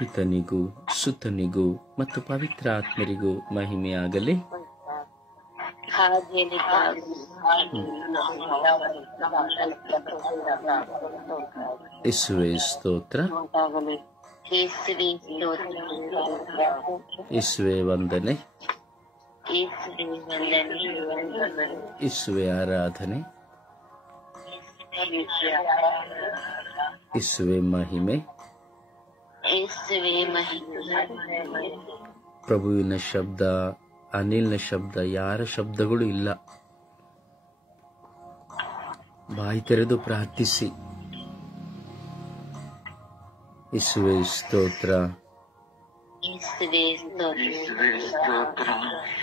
ಪಿತನಿಗೂ ಸುತನಿಗೂ ಮತ್ತು ಪವಿತ್ರಾತ್ಮರಿಗೂ ಮಹಿಮೆಯಾಗಲಿ. ಯೇಸುವೇ ಸ್ತೋತ್ರ, ಯೇಸುವೇ ವಂದನೆ, ಯೇಸುವೇ ಆರಾಧನೆ, ಯೇಸುವೇ ಮಹಿಮೆ. ಪ್ರಭುವಿನ ಶಬ್ದ, ಅನಿಲ್ನ ಶಬ್ದ, ಯಾರ ಶಬ್ದಗಳು ಇಲ್ಲ. ಬಾಯಿ ತೆರೆದು ಪ್ರಾರ್ಥಿಸಿ. ಯೇಸುವೇ ಸ್ತೋತ್ರ,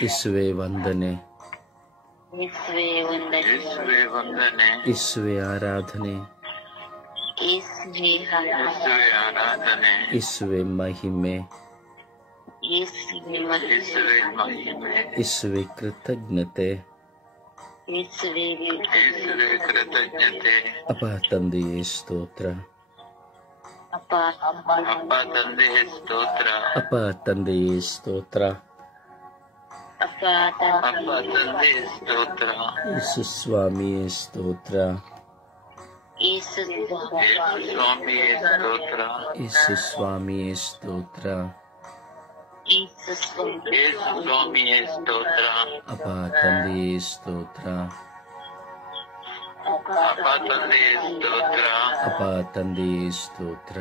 ಯೇಸುವೇ ವಂದನೆ, ಯೇಸುವೇ ಆರಾಧನೆ, ಯೇಸುವೇ ಮಹಿಮೆ, ಯೇಸುವೇ ಕೃತಜ್ಞತೆ. ಅಪ್ಪ ತಂದೆಯೇ ಸ್ತೋತ್ರ, ಅಪ್ಪ ತಂದೆಯೇ ಸ್ತೋತ್ರ, ಯೇಸು ಸ್ವಾಮಿಯೇ ಸ್ತೋತ್ರ, ಯೇಸು ಸ್ವಾಮಿಯೇ ಸ್ತೋತ್ರ, ಅಪ್ಪ ತಂದೆಯೇ ಸ್ತೋತ್ರ, ಅಪ್ಪ ತಂದೆಯೇ ಸ್ತೋತ್ರ,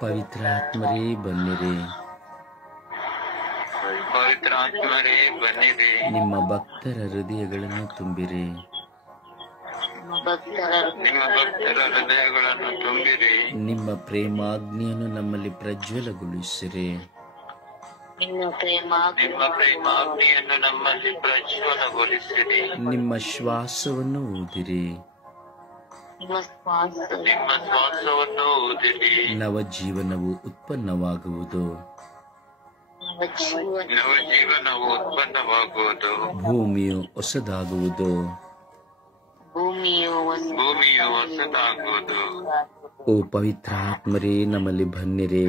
ಪವಿತ್ರಾತ್ಮರೇ ಬನ್ನಿರಿ, ನಿಮ್ಮ ಭಕ್ತರ ಹೃದಯಗಳನ್ನು ತುಂಬಿರಿ, ನಿಮ್ಮ ಪ್ರೇಮಾಗ್ನಿಯನ್ನು ನಮ್ಮಲ್ಲಿ ಪ್ರಜ್ವಲಗೊಳಿಸಿರಿ, ನಿಮ್ಮ ಶ್ವಾಸವನ್ನು ಊದಿರಿ, ನವಜೀವನವು ಉತ್ಪನ್ನವಾಗುವುದು, ಭೂಮಿಯು ಹೊಸದಾಗುವುದು. ಓ ಪವಿತ್ರಾತ್ಮರೇ ನಮ್ಮಲ್ಲಿ ಬನ್ನಿರಿ,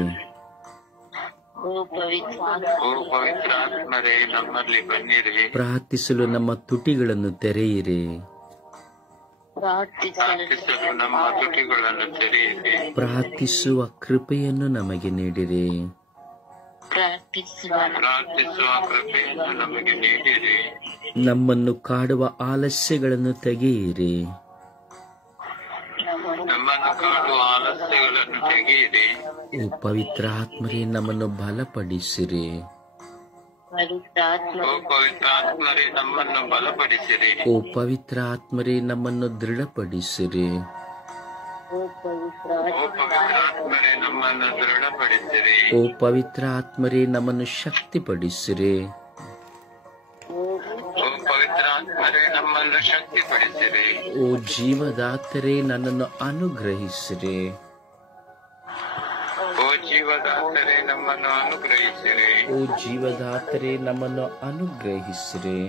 ಪ್ರಾರ್ಥಿಸಲು ನಮ್ಮ ತುಟಿಗಳನ್ನು ತೆರೆಯಿರಿ, ಪ್ರಾರ್ಥಿಸುವ ಕೃಪೆಯನ್ನು ನಮಗೆ ನೀಡಿರಿ, ನಮ್ಮನ್ನು ಕಾಡುವ ಆಲಸ್ಯಗಳನ್ನು ತೆಗೆಯಿರಿ, ಓ ಪವಿತ್ರಾತ್ಮರೇ ನಮ್ಮನ್ನು ಬಲಪಡಿಸಿರಿ, ಓ ಪವಿತ್ರಾತ್ಮರೇ ನಮ್ಮನ್ನು ದೃಢಪಡಿಸಿರಿ, ಓ ಪವಿತ್ರಾತ್ಮರೇ ನಮ್ಮನ್ನು ಶಕ್ತಿಪಡಿಸಿರಿ, ಓ ಜೀವದಾತರೇ ನನ್ನನ್ನು ಅನುಗ್ರಹಿಸಿರಿ, ಓ ಜೀವದಾತರೇ ನಮ್ಮನ್ನು ಅನುಗ್ರಹಿಸಿರಿ,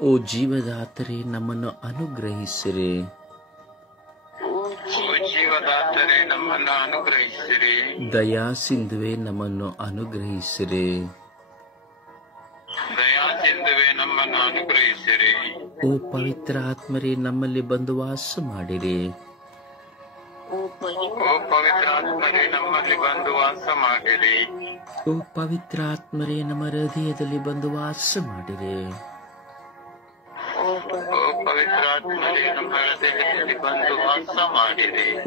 ಓ ಜೀವದಾತರೇ ನಮ್ಮನ್ನು ಅನುಗ್ರಹಿಸಿರಿ, ದಯಾ ಸಿಂಧುವೆ ನಮ್ಮನ್ನು ಅನುಗ್ರಹಿಸಿರಿ, ಓ ಪವಿತ್ರಾತ್ಮರೇ ನಮ್ಮಲ್ಲಿ ಬಂದು ವಾಸ ಮಾಡಿರಿ, ಓ ಪವಿತ್ರಾತ್ಮರೇ ನಮ್ಮ ಹೃದಯದಲ್ಲಿ ಬಂದು ವಾಸ ಮಾಡಿರಿ,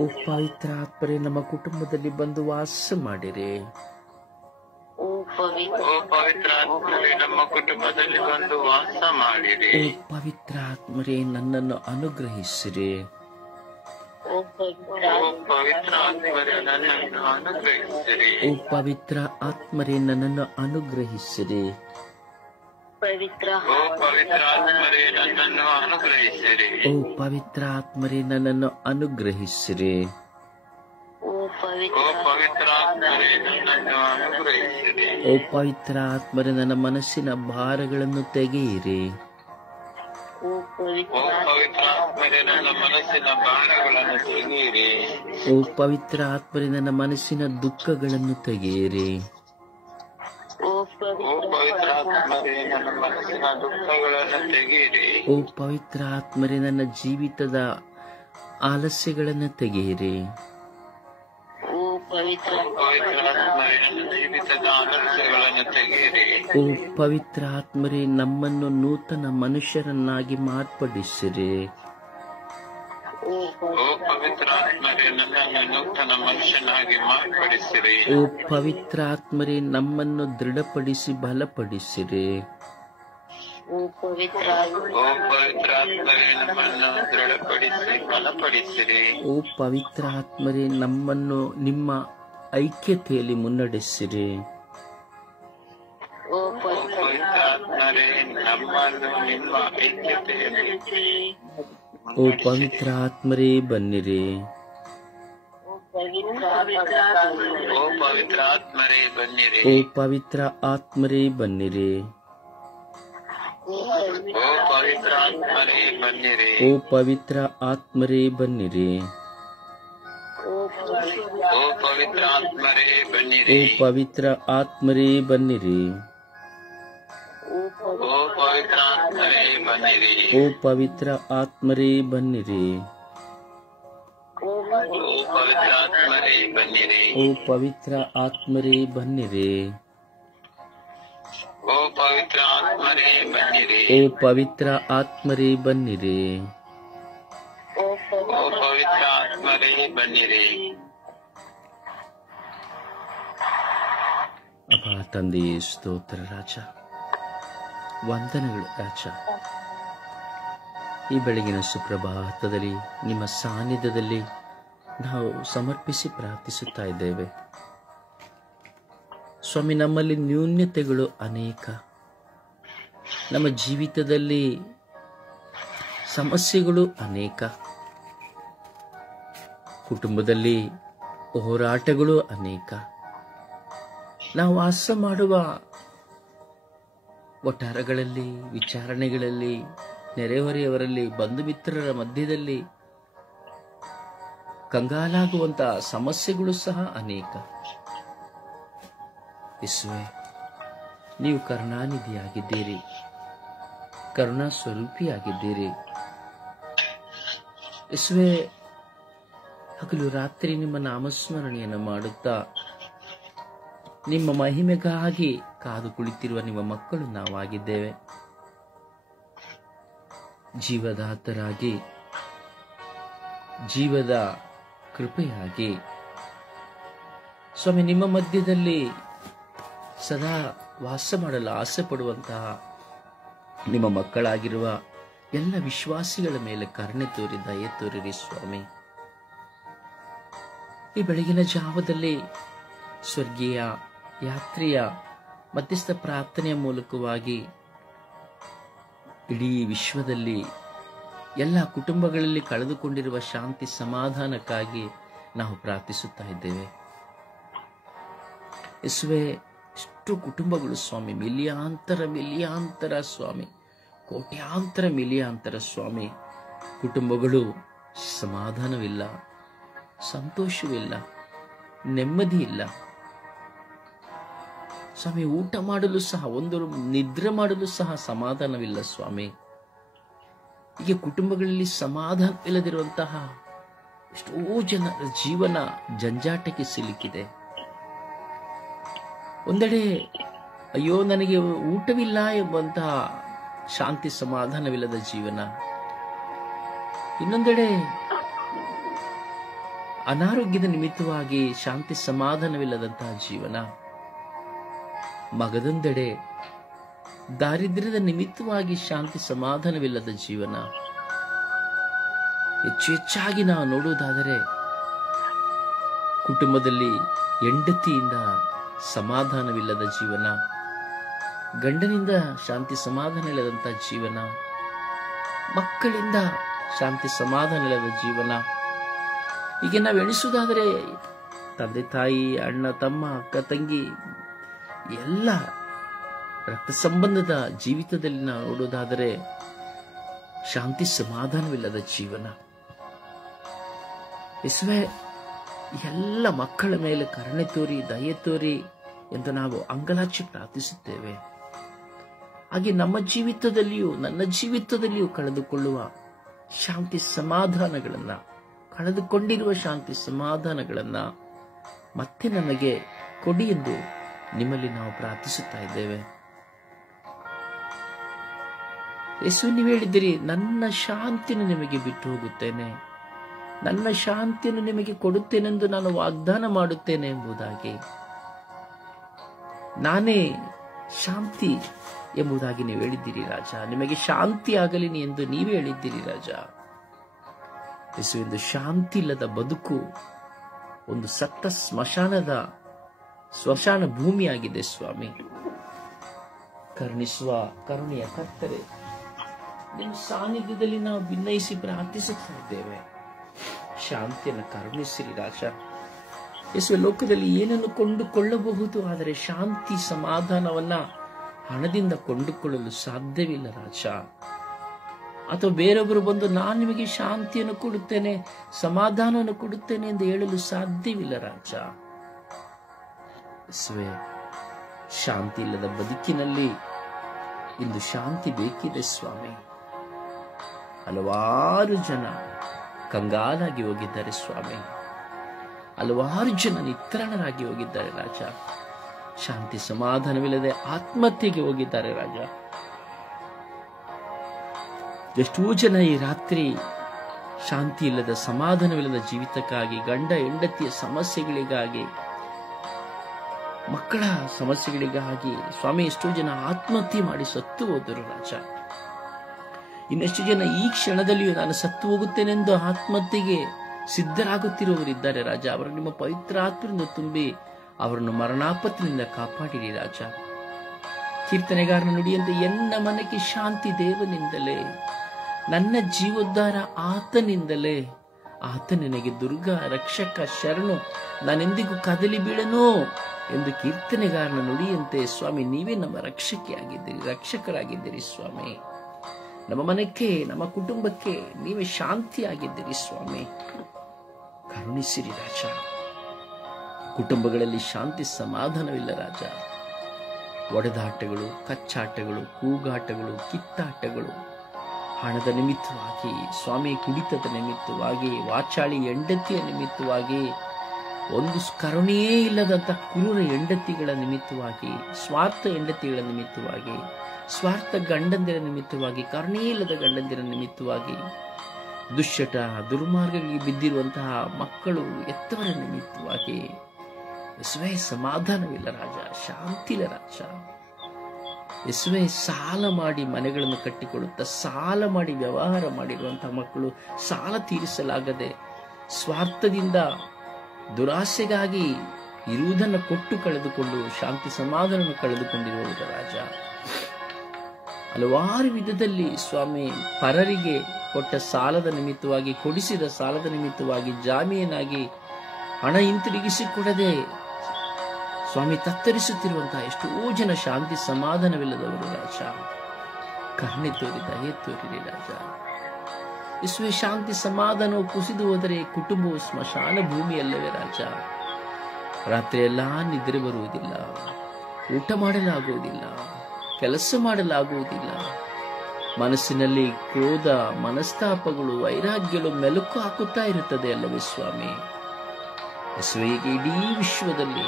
ಓ ಪವಿತ್ರಾತ್ಮರೇ ನಮ್ಮ ಕುಟುಂಬದಲ್ಲಿ ಬಂದು ವಾಸ ಮಾಡಿರಿ, ಓ ಪವಿತ್ರಾತ್ಮರೇ ನನ್ನನ್ನು ಅನುಗ್ರಹಿಸಿರಿ, ಓ ಪವಿತ್ರ ಆತ್ಮರೇ ನನ್ನನ್ನು ಅನುಗ್ರಹಿಸಿರಿ, ಓ ಪವಿತ್ರಾತ್ಮರೇ ನನ್ನನ್ನು ಅನುಗ್ರಹಿಸಿರಿ, ಓ ಪವಿತ್ರಾತ್ಮರೇ ನನ್ನ ಮನಸ್ಸಿನ ಭಾರಗಳನ್ನು ತೆಗೆಯಿರಿ, ಓ ಪವಿತ್ರ ಆತ್ಮರೇ ನನ್ನ ಮನಸ್ಸಿನ ಭಾರಗಳನ್ನು ತೆಗೆಯಿರಿ. ಓ ಪವಿತ್ರ ಆತ್ಮರೇ ನನ್ನ ಮನಸ್ಸಿನ ದುಃಖಗಳನ್ನು ತೆಗೆಯಿರಿ. ಓ ಪವಿತ್ರ ಆತ್ಮರೇ ನನ್ನ ಮನಸ್ಸಿನ ದುಃಖಗಳನ್ನು ತೆಗೆಯಿರಿ. ಓ ಪವಿತ್ರ ಆತ್ಮರೇ ನನ್ನ ಜೀವಿತದ ಆಲಸ್ಯಗಳನ್ನು ತೆಗೆಯಿರಿ. ಓ ಪವಿತ್ರ ಆತ್ಮರೇ ನನ್ನ ಜೀವಿತದ ಆಲಸ್ಯಗಳನ್ನು ತೆಗೆಯಿರಿ. ಓ ಪವಿತ್ರ ಆತ್ಮರೇ ನಮ್ಮನ್ನು ನೂತನ ಮನುಷ್ಯರನ್ನಾಗಿ ಮಾರ್ಪಡಿಸಿರಿ. ಓ ಪವಿತ್ರ ಆತ್ಮರೇ ನನ್ನನ್ನು ನೂತನ ಮನುಷ್ಯನಾಗಿ ಮಾರ್ಪಡಿಸಿರಿ. ಓ ಪವಿತ್ರ ಆತ್ಮರೇ ನಮ್ಮನ್ನು ದೃಢಪಡಿಸಿ ಬಲಪಡಿಸಿರಿ. ಓ ಪವಿತ್ರ ಆತ್ಮರೇ ನಮ್ಮನ್ನು ದೃಢಪಡಿಸಿ ಬಲಪಡಿಸಿರಿ. ಓ ಪವಿತ್ರ ಆತ್ಮರೇ ನಮ್ಮನ್ನು ನಿಮ್ಮ ಐಕ್ಯತೆಯಲ್ಲಿ ಮುನ್ನಡೆಸಿರಿ. ಓ ಪವಿತ್ರ ಆತ್ಮರೇ ನಮ್ಮನ್ನು ನಿಮ್ಮ ಐಕ್ಯತೆಯಲ್ಲಿ. ಓ ಪವಿತ್ರ ಆತ್ಮರೇ ಬನ್ನಿರಿ. ಓ ಪವಿತ್ರ ಆತ್ಮರೇ ಬನ್ನಿರಿ. ಓ ಪವಿತ್ರ ಆತ್ಮರೇ ಬನ್ನಿರಿ. ಓ ಪವಿತ್ರ ಆತ್ಮರೇ ಬನ್ನಿರಿ. ಓ ಪವಿತ್ರ ಆತ್ಮರೇ ಬನ್ನಿರಿ. ಓ ಪವಿತ್ರ ಆತ್ಮರೇ ಬನ್ನಿರಿ. ಓ ಪವಿತ್ರ ಆತ್ಮರೇ ಬನ್ನಿರಿ. ಓ ಪವಿತ್ರ ಆತ್ಮರೇ ಬನ್ನಿರಿ. ಓ ಪವಿತ್ರ ಆತ್ಮರೇ ಬನ್ನಿರಿ. ಓ ಪವಿತ್ರ ಆತ್ಮರೇ ಬನ್ನಿರಿ. ಓ ಪವಿತ್ರ ಆತ್ಮರೇ ಬನ್ನಿರಿ. ಓ ಪವಿತ್ರ ಆತ್ಮರೇ ಬನ್ನಿರಿ. ಓ ಪವಿತ್ರ ಆತ್ಮರೇ ಬನ್ನಿರಿ. ಓ ಪವಿತ್ರ ಆತ್ಮರೇ ಬನ್ನಿರಿ. ಅಪ್ಪ ತಂದೆಯೇ ಸ್ತೋತ್ರ ರಾಜ, ವಂದನೆಗಳು ರಾಜ. ಈ ಬೆಳಗಿನ ಸುಪ್ರಭಾತದಲ್ಲಿ ನಿಮ್ಮ ಸಾನ್ನಿಧ್ಯದಲ್ಲಿ ನಾವು ಸಮರ್ಪಿಸಿ ಪ್ರಾರ್ಥಿಸುತ್ತಾ ಇದ್ದೇವೆ ಸ್ವಾಮಿ. ನಮ್ಮಲ್ಲಿ ನ್ಯೂನ್ಯತೆಗಳು ಅನೇಕ, ನಮ್ಮ ಜೀವಿತದಲ್ಲಿ ಸಮಸ್ಯೆಗಳು ಅನೇಕ, ಕುಟುಂಬದಲ್ಲಿ ಹೋರಾಟಗಳು ಅನೇಕ, ನಾವು ವಾಸ ಮಾಡುವ ವಠಾರಗಳಲ್ಲಿ, ವಿಚಾರಣೆಗಳಲ್ಲಿ, ನೆರೆಹೊರೆಯವರಲ್ಲಿ, ಬಂಧು ಮಿತ್ರರ ಮಧ್ಯದಲ್ಲಿ ಕಂಗಾಲಾಗುವಂತಹ ಸಮಸ್ಯೆಗಳು ಸಹ ಅನೇಕ. ಯೇಸುವೇ, ನೀವು ಕರುಣಾನಿಧಿಯಾಗಿದ್ದೀರಿ, ಕರುಣಾ ಸ್ವರೂಪಿಯಾಗಿದ್ದೀರಿ. ಯೇಸುವೇ, ಹಗಲು ರಾತ್ರಿ ನಿಮ್ಮ ನಾಮಸ್ಮರಣೆಯನ್ನು ಮಾಡುತ್ತಾ ನಿಮ್ಮ ಮಹಿಮೆಗಾಗಿ ಕಾದು ಕುಳಿತಿರುವ ನಿಮ್ಮ ಮಕ್ಕಳು ನಾವಾಗಿದ್ದೇವೆ. ಜೀವದಾತರಾಗಿ, ಜೀವದ ಕೃಪೆಯಾಗಿ ಸ್ವಾಮಿ ನಿಮ್ಮ ಮಧ್ಯದಲ್ಲಿ ಸದಾ ವಾಸ ಮಾಡಲು ಆಸೆ ಪಡುವಂತಹ ನಿಮ್ಮ ಮಕ್ಕಳಾಗಿರುವ ಎಲ್ಲ ವಿಶ್ವಾಸಿಗಳ ಮೇಲೆ ಕರುಣೆ ತೋರಿ, ದಯೆ ತೋರಿರಿ ಸ್ವಾಮಿ. ಈ ಬೆಳಗಿನ ಜಾವದಲ್ಲಿ ಸ್ವರ್ಗೀಯ ಯಾತ್ರೆಯ ಮಧ್ಯಸ್ಥ ಪ್ರಾರ್ಥನೆಯ ಮೂಲಕವಾಗಿ ಇಡೀ ವಿಶ್ವದಲ್ಲಿ ಎಲ್ಲ ಕುಟುಂಬಗಳಲ್ಲಿ ಕಳೆದುಕೊಂಡಿರುವ ಶಾಂತಿ ಸಮಾಧಾನಕ್ಕಾಗಿ ನಾವು ಪ್ರಾರ್ಥಿಸುತ್ತಾ ಇದ್ದೇವೆ. ಯೇಸುವೇ, ಎಷ್ಟು ಕುಟುಂಬಗಳು ಸ್ವಾಮಿ, ಮಿಲಿಯಾಂತರ ಸ್ವಾಮಿ, ಕೋಟ್ಯಾಂತರ ಮಿಲಿಯಾಂತರ ಸ್ವಾಮಿ, ಕುಟುಂಬಗಳು ಸಮಾಧಾನವಿಲ್ಲ, ಸಂತೋಷವಿಲ್ಲ, ನೆಮ್ಮದಿ ಇಲ್ಲ ಸ್ವಾಮಿ. ಊಟ ಮಾಡಲು ಸಹ, ಒಂದು ನಿದ್ರೆ ಮಾಡಲು ಸಹ ಸಮಾಧಾನವಿಲ್ಲ ಸ್ವಾಮಿ. ಹೀಗೆ ಕುಟುಂಬಗಳಲ್ಲಿ ಸಮಾಧಾನವಿಲ್ಲದಿರುವಂತಹ ಎಷ್ಟೋ ಜನರ ಜೀವನ ಜಂಜಾಟಕ್ಕೆ ಸಿಲುಕಿದೆ. ಒಂದೆಡೆ ಅಯ್ಯೋ ನನಗೆ ಊಟವಿಲ್ಲ ಎಂಬಂತಹ ಶಾಂತಿ ಸಮಾಧಾನವಿಲ್ಲದ ಜೀವನ, ಇನ್ನೊಂದೆಡೆ ಅನಾರೋಗ್ಯದ ನಿಮಿತ್ತವಾಗಿ ಶಾಂತಿ ಸಮಾಧಾನವಿಲ್ಲದಂತಹ ಜೀವನ, ಮಗದೊಂದೆಡೆ ದಾರಿದ್ರ್ಯದ ನಿಮಿತ್ತವಾಗಿ ಶಾಂತಿ ಸಮಾಧಾನವಿಲ್ಲದ ಜೀವನ. ಹೆಚ್ಚಾಗಿ ನಾವು ನೋಡುವುದಾದರೆ ಕುಟುಂಬದಲ್ಲಿ ಹೆಂಡತಿಯಿಂದ ಸಮಾಧಾನವಿಲ್ಲದ ಜೀವನ, ಗಂಡನಿಂದ ಶಾಂತಿ ಸಮಾಧಾನ ಇಲ್ಲದಂತಹ ಜೀವನ, ಮಕ್ಕಳಿಂದ ಶಾಂತಿ ಸಮಾಧಾನ ಇಲ್ಲದ ಜೀವನ. ಹೀಗೆ ನಾವು ಎಣಿಸುವುದಾದರೆ ತಂದೆ ತಾಯಿ, ಅಣ್ಣ ತಮ್ಮ, ಅಕ್ಕ ತಂಗಿ, ಎಲ್ಲ ರಕ್ತ ಸಂಬಂಧದ ಜೀವಿತದಲ್ಲಿ ನಾವು ನೋಡುವುದಾದರೆ ಶಾಂತಿ ಸಮಾಧಾನವಿಲ್ಲದ ಜೀವನ. ಯೇಸುವೆ, ಎಲ್ಲ ಮಕ್ಕಳ ಮೇಲೆ ಕರುಣೆ ತೋರಿ, ದಯೆ ತೋರಿ ಎಂದು ನಾವು ಅಂಗಲಾಚಿ ಪ್ರಾರ್ಥಿಸುತ್ತೇವೆ. ಹಾಗೆ ನಮ್ಮ ಜೀವಿತದಲ್ಲಿಯೂ, ನನ್ನ ಜೀವಿತದಲ್ಲಿಯೂ ಕಳೆದುಕೊಳ್ಳುವ ಶಾಂತಿ ಸಮಾಧಾನಗಳನ್ನ, ಕಳೆದುಕೊಂಡಿರುವ ಶಾಂತಿ ಸಮಾಧಾನಗಳನ್ನ ಮತ್ತೆ ನನಗೆ ಕೊಡಿ ಎಂದು ನಿಮ್ಮಲ್ಲಿ ನಾವು ಪ್ರಾರ್ಥಿಸುತ್ತಾ ಇದ್ದೇವೆ. ಯೇಸು, ನೀವು ಹೇಳಿದ್ದೀರಿ, ನನ್ನ ಶಾಂತಿಯನ್ನು ನಿಮಗೆ ಬಿಟ್ಟು ಹೋಗುತ್ತೇನೆ, ನನ್ನ ಶಾಂತಿಯನ್ನು ನಿಮಗೆ ಕೊಡುತ್ತೇನೆಂದು ನಾನು ವಾಗ್ದಾನ ಮಾಡುತ್ತೇನೆ ಎಂಬುದಾಗಿ, ನಾನೇ ಶಾಂತಿ ಎಂಬುದಾಗಿ ನೀವು ಹೇಳಿದ್ದೀರಿ ರಾಜ. ನಿಮಗೆ ಶಾಂತಿ ಆಗಲಿ ಎಂದು ನೀವೇ ಹೇಳಿದ್ದೀರಿ ರಾಜ. ಯೇಸು, ಎಂದು ಶಾಂತಿ ಇಲ್ಲದ ಬದುಕು ಒಂದು ಸತ್ತ ಸ್ಮಶಾನ ಭೂಮಿಯಾಗಿದೆ ಸ್ವಾಮಿ. ಕರುಣಿಸುವ ಕರುಣೆಯ ಕರ್ತರೆ, ನಿಮ್ಮ ಸಾನ್ನಿಧ್ಯದಲ್ಲಿ ನಾವು ಭಿನ್ನಯಿಸಿ ಪ್ರಾರ್ಥಿಸುತ್ತಾ ಇದ್ದೇವೆ. ಶಾಂತಿಯನ್ನು ಕರುಣಿಸಿರಿ ರಾಜ. ಯೇಸು, ಲೋಕದಲ್ಲಿ ಏನನ್ನು ಕೊಂಡುಕೊಳ್ಳಬಹುದು, ಆದರೆ ಶಾಂತಿ ಸಮಾಧಾನವನ್ನ ಹಣದಿಂದ ಕೊಂಡುಕೊಳ್ಳಲು ಸಾಧ್ಯವಿಲ್ಲ ರಾಜ. ಅಥವಾ ಬೇರೊಬ್ಬರು ಬಂದು ನಾನು ನಿಮಗೆ ಶಾಂತಿಯನ್ನು ಕೊಡುತ್ತೇನೆ, ಸಮಾಧಾನವನ್ನು ಕೊಡುತ್ತೇನೆ ಎಂದು ಹೇಳಲು ಸಾಧ್ಯವಿಲ್ಲ ರಾಜ. ಯೇಸುವೆ, ಶಾಂತಿ ಇಲ್ಲದ ಬದುಕಿನಲ್ಲಿ ಇಂದು ಶಾಂತಿ ಬೇಕಿದೆ ಸ್ವಾಮಿ. ಹಲವಾರು ಜನ ಕಂಗಾಲಾಗಿ ಹೋಗಿದ್ದಾರೆ ಸ್ವಾಮಿ, ಹಲವಾರು ಜನ ನಿತ್ರಾಣರಾಗಿ ಹೋಗಿದ್ದಾರೆ ರಾಜ. ಶಾಂತಿ ಸಮಾಧಾನವಿಲ್ಲದೆ ಆತ್ಮಹತ್ಯೆಗೆ ಹೋಗಿದ್ದಾರೆ ರಾಜ. ಎಷ್ಟೋ ಜನ ಈ ರಾತ್ರಿ ಶಾಂತಿ ಇಲ್ಲದ, ಸಮಾಧಾನವಿಲ್ಲದ ಜೀವಿತಕ್ಕಾಗಿ, ಗಂಡ ಹೆಂಡತಿಯ ಸಮಸ್ಯೆಗಳಿಗಾಗಿ, ಮಕ್ಕಳ ಸಮಸ್ಯೆಗಳಿಗಾಗಿ ಸ್ವಾಮಿ ಎಷ್ಟೋ ಜನ ಆತ್ಮಹತ್ಯೆ ಮಾಡಿ ಸತ್ತು ಹೋದರು ರಾಜ. ಇನ್ನೆಷ್ಟು ಜನ ಈ ಕ್ಷಣದಲ್ಲಿಯೂ ನಾನು ಸತ್ತು ಹೋಗುತ್ತೇನೆಂದು ಆತ್ಮಹತ್ಯೆಗೆ ಸಿದ್ಧರಾಗುತ್ತಿರುವವರಿದ್ದಾರೆ ರಾಜ. ಅವರು ನಿಮ್ಮ ಪವಿತ್ರ ಆತ್ಮದಿಂದ ತುಂಬಿ ಅವರನ್ನು ಮರಣಾಪತ್ತಿನಿಂದ ಕಾಪಾಡಿರಿ ರಾಜ. ಕೀರ್ತನೆಗಾರನ ನುಡಿಯಂತೆ, ಎನ್ನ ಮನಕ್ಕೆ ಶಾಂತಿ ದೇವನಿಂದಲೇ, ನನ್ನ ಜೀವೋದ್ಧಾರ ಆತನಿಂದಲೇ, ಆತ ನನಗೆ ದುರ್ಗ ರಕ್ಷಕ ಶರಣು, ನಾನೆಂದಿಗೂ ಕದಲಿ ಬೀಳನು ಎಂದು ಕೀರ್ತನೆಗಾರನ ನುಡಿಯಂತೆ ಸ್ವಾಮಿ ನೀವೇ ನಮ್ಮ ರಕ್ಷಕರಾಗಿದ್ದೀರಿ ಸ್ವಾಮಿ. ನಮ್ಮ ಮನಕ್ಕೆ, ನಮ್ಮ ಕುಟುಂಬಕ್ಕೆ ನೀವೇ ಶಾಂತಿಯಾಗಿದ್ದೀರಿ ಸ್ವಾಮಿ. ಕರುಣಿಸಿರಿ ರಾಜ. ಕುಟುಂಬಗಳಲ್ಲಿ ಶಾಂತಿ ಸಮಾಧಾನವಿಲ್ಲ ರಾಜ. ಒಡೆದಾಟಗಳು, ಕಚ್ಚಾಟಗಳು, ಕೂಗಾಟಗಳು, ಕಿತ್ತಾಟಗಳು, ಹಣದ ನಿಮಿತ್ತವಾಗಿ ಸ್ವಾಮಿ, ಕುಡಿತದ ನಿಮಿತ್ತವಾಗಿ, ವಾಚಾಳಿ ಹೆಂಡತಿಯ ನಿಮಿತ್ತವಾಗಿ, ಒಂದು ಕರುಣೆಯೇ ಇಲ್ಲದಂತ ಕ್ರೂರ ಹೆಂಡತಿಗಳ ನಿಮಿತ್ತವಾಗಿ, ಸ್ವಾರ್ಥ ಹೆಂಡತಿಗಳ ನಿಮಿತ್ತವಾಗಿ, ಸ್ವಾರ್ಥ ಗಂಡಂದಿರ ನಿಮಿತ್ತವಾಗಿ, ಕರುಣೆಯೇ ಇಲ್ಲದ ಗಂಡಂದಿರ ನಿಮಿತ್ತವಾಗಿ, ದುಶ್ಚಟ ದುರ್ಮಾರ್ಗಗಳಿಗೆ ಬಿದ್ದಿರುವಂತಹ ಮಕ್ಕಳು ಎತ್ತವರ ನಿಮಿತ್ತವಾಗಿ ಯೇಸುವೆ ಸಮಾಧಾನವಿಲ್ಲ ರಾಜ, ಶಾಂತಿ ಇಲ್ಲ ರಾಜ. ಯೇಸುವೆ, ಸಾಲ ಮಾಡಿ ಮನೆಗಳನ್ನು ಕಟ್ಟಿಕೊಳ್ಳುತ್ತಾ, ಸಾಲ ಮಾಡಿ ವ್ಯವಹಾರ ಮಾಡಿರುವಂತಹ ಮಕ್ಕಳು ಸಾಲ ತೀರಿಸಲಾಗದೆ ಸ್ವಾರ್ಥದಿಂದ ದುರಾಸೆಗಾಗಿ ಇರುವುದನ್ನು ಕೊಟ್ಟು ಕಳೆದುಕೊಂಡು ಶಾಂತಿ ಸಮಾಧಾನವನ್ನು ಕಳೆದುಕೊಂಡಿರುವುದು ರಾಜ. ಹಲವಾರು ವಿಧದಲ್ಲಿ ಸ್ವಾಮಿ, ಪರರಿಗೆ ಕೊಟ್ಟ ಸಾಲದ ನಿಮಿತ್ತವಾಗಿ, ಕೊಡಿಸಿದ ಸಾಲದ ನಿಮಿತ್ತವಾಗಿ ಜಾಮೀನಾಗಿ ಹಣ ಹಿಂತಿರುಗಿಸಿಕೊಡದೆ ಸ್ವಾಮಿ ತತ್ತರಿಸುತ್ತಿರುವಂತಹ ಎಷ್ಟೋ ಜನ ಶಾಂತಿ ಸಮಾಧಾನವಿಲ್ಲದವರು ರಾಜ. ಕರುಣೆ ತೋರಿ, ದಯೆ ತೋರಿರಿ ರಾಜ. ಯೇಸುವೆ, ಶಾಂತಿ ಸಮಾಧಾನವು ಕುಸಿದು ಹೋದರೆ ಕುಟುಂಬವು ಸ್ಮಶಾನ ಭೂಮಿಯಲ್ಲವೇ ರಾಜ. ರಾತ್ರಿ ಎಲ್ಲ ನಿದ್ರೆ ಬರುವುದಿಲ್ಲ, ಊಟ ಮಾಡಲಾಗುವುದಿಲ್ಲ, ಕೆಲಸ ಮಾಡಲಾಗುವುದಿಲ್ಲ. ಮನಸ್ಸಿನಲ್ಲಿ ಕ್ರೋಧ, ಮನಸ್ತಾಪಗಳು, ವೈರಾಗ್ಯಗಳು ಮೆಲುಕು ಹಾಕುತ್ತಾ ಇರುತ್ತದೆ ಅಲ್ಲವೇ ಸ್ವಾಮಿ. ಯೇಸುವೆ, ಇಡೀ ವಿಶ್ವದಲ್ಲಿ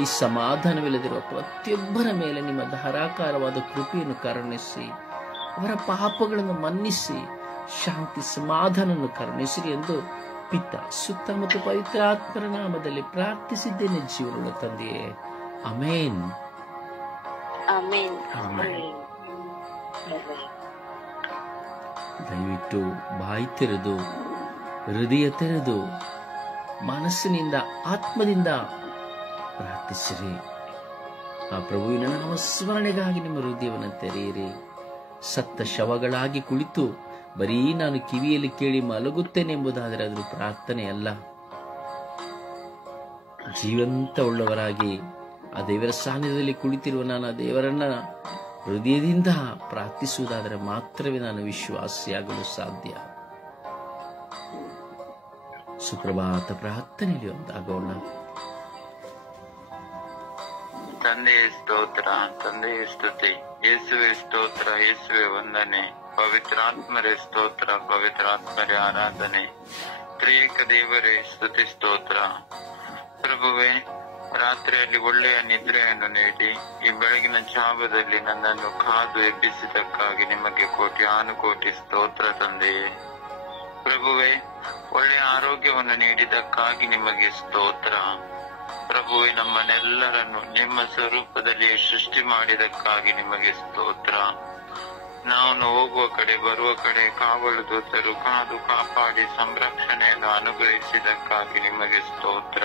ಈ ಸಮಾಧಾನವಿಲ್ಲದಿರುವ ಪ್ರತಿಯೊಬ್ಬರ ಮೇಲೆ ನಿಮ್ಮ ಧಾರಾಕಾರವಾದ ಕೃಪೆಯನ್ನು ಕರುಣಿಸಿ, ಅವರ ಪಾಪಗಳನ್ನು ಮನ್ನಿಸಿ, ಶಾಂತಿ ಸಮಾಧಾನವನ್ನು ಕರುಣಿಸಿರಿ ಎಂದು ಪಿತ, ಸುತ್ತ ಮತ್ತು ಪವಿತ್ರ ಆತ್ಮರ ನಾಮದಲ್ಲಿ ಪ್ರಾರ್ಥಿಸಿದ್ದೇನೆ ಜೀವನದ ತಂದೆಯೇ. ಆಮೇನ್. ದಯವಿಟ್ಟು ಬಾಯಿ ತೆರೆದು, ಹೃದಯ ತೆರೆದು, ಮನಸ್ಸಿನಿಂದ, ಆತ್ಮದಿಂದ ಪ್ರಾರ್ಥಿಸಿರಿ. ಆ ಪ್ರಭುವಿನ ನಾಮ ಸ್ಮರಣೆಗಾಗಿ ನಿಮ್ಮ ಹೃದಯವನ್ನು ತೆರೆಯಿರಿ. ಸತ್ತ ಶವಗಳಾಗಿ ಕುಳಿತು ಬರೀ ನಾನು ಕಿವಿಯಲ್ಲಿ ಕೇಳಿ ಮಲಗುತ್ತೇನೆ ಎಂಬುದಾದರೆ ಅದು ಪ್ರಾರ್ಥನೆ ಅಲ್ಲ. ಜೀವಂತ ಉಳ್ಳವರಾಗಿ ಆ ದೇವರ ಸಾನ್ನಿಧ್ಯದಲ್ಲಿ ಕುಳಿತಿರುವ ನಾನು ಆ ದೇವರನ್ನ ಹೃದಯದಿಂದ ಪ್ರಾರ್ಥಿಸುವುದಾದರೆ ಮಾತ್ರವೇ ನಾನು ವಿಶ್ವಾಸಿಯಾಗಲು ಸಾಧ್ಯ. ಸುಪ್ರಭಾತ ಪ್ರಾರ್ಥನೆಯಲ್ಲಿ ಒಂದಾಗೋಣ. ತಂದೆಯೇ ಸ್ತೋತ್ರ, ತಂದೆಯೇ ಸ್ತುತಿ, ಯೇಸುವೆ ಸ್ತೋತ್ರ, ಯೇಸುವೆ ವಂದನೆ, ಪವಿತ್ರಾತ್ಮರೇ ಸ್ತೋತ್ರ, ಪವಿತ್ರಾತ್ಮರೇ ಆರಾಧನೆ, ತ್ರಿಯೇಕ ದೇವರೇ ಸ್ತುತಿ ಸ್ತೋತ್ರ. ಪ್ರಭುವೇ, ರಾತ್ರಿಯಲ್ಲಿ ಒಳ್ಳೆಯ ನಿದ್ರೆಯನ್ನು ನೀಡಿ ಈ ಬೆಳಗಿನ ಜಾವದಲ್ಲಿ ನನ್ನನ್ನು ಕಾದು ಎಬ್ಬಿಸಿದ್ದಕ್ಕಾಗಿ ನಿಮಗೆ ಕೋಟಿ ಸ್ತೋತ್ರ ತಂದೆಯೇ. ಪ್ರಭುವೇ, ಒಳ್ಳೆಯ ಆರೋಗ್ಯವನ್ನು ನೀಡಿದ್ದಕ್ಕಾಗಿ ನಿಮಗೆ ಸ್ತೋತ್ರ. ಪ್ರಭುವೇ, ನಮ್ಮನ್ನೆಲ್ಲರನ್ನು ನಿಮ್ಮ ಸ್ವರೂಪದಲ್ಲಿ ಸೃಷ್ಟಿ ಮಾಡಿದಕ್ಕಾಗಿ ನಿಮಗೆ ಸ್ತೋತ್ರ. ನಾನು ಹೋಗುವ ಕಡೆ ಬರುವ ಕಡೆ ಕಾವಲು ದೂತರು ಕಾದು ಕಾಪಾಡಿ ಸಂರಕ್ಷಣೆಯನ್ನು ಅನುಗ್ರಹಿಸಿದಕ್ಕಾಗಿ ನಿಮಗೆ ಸ್ತೋತ್ರ.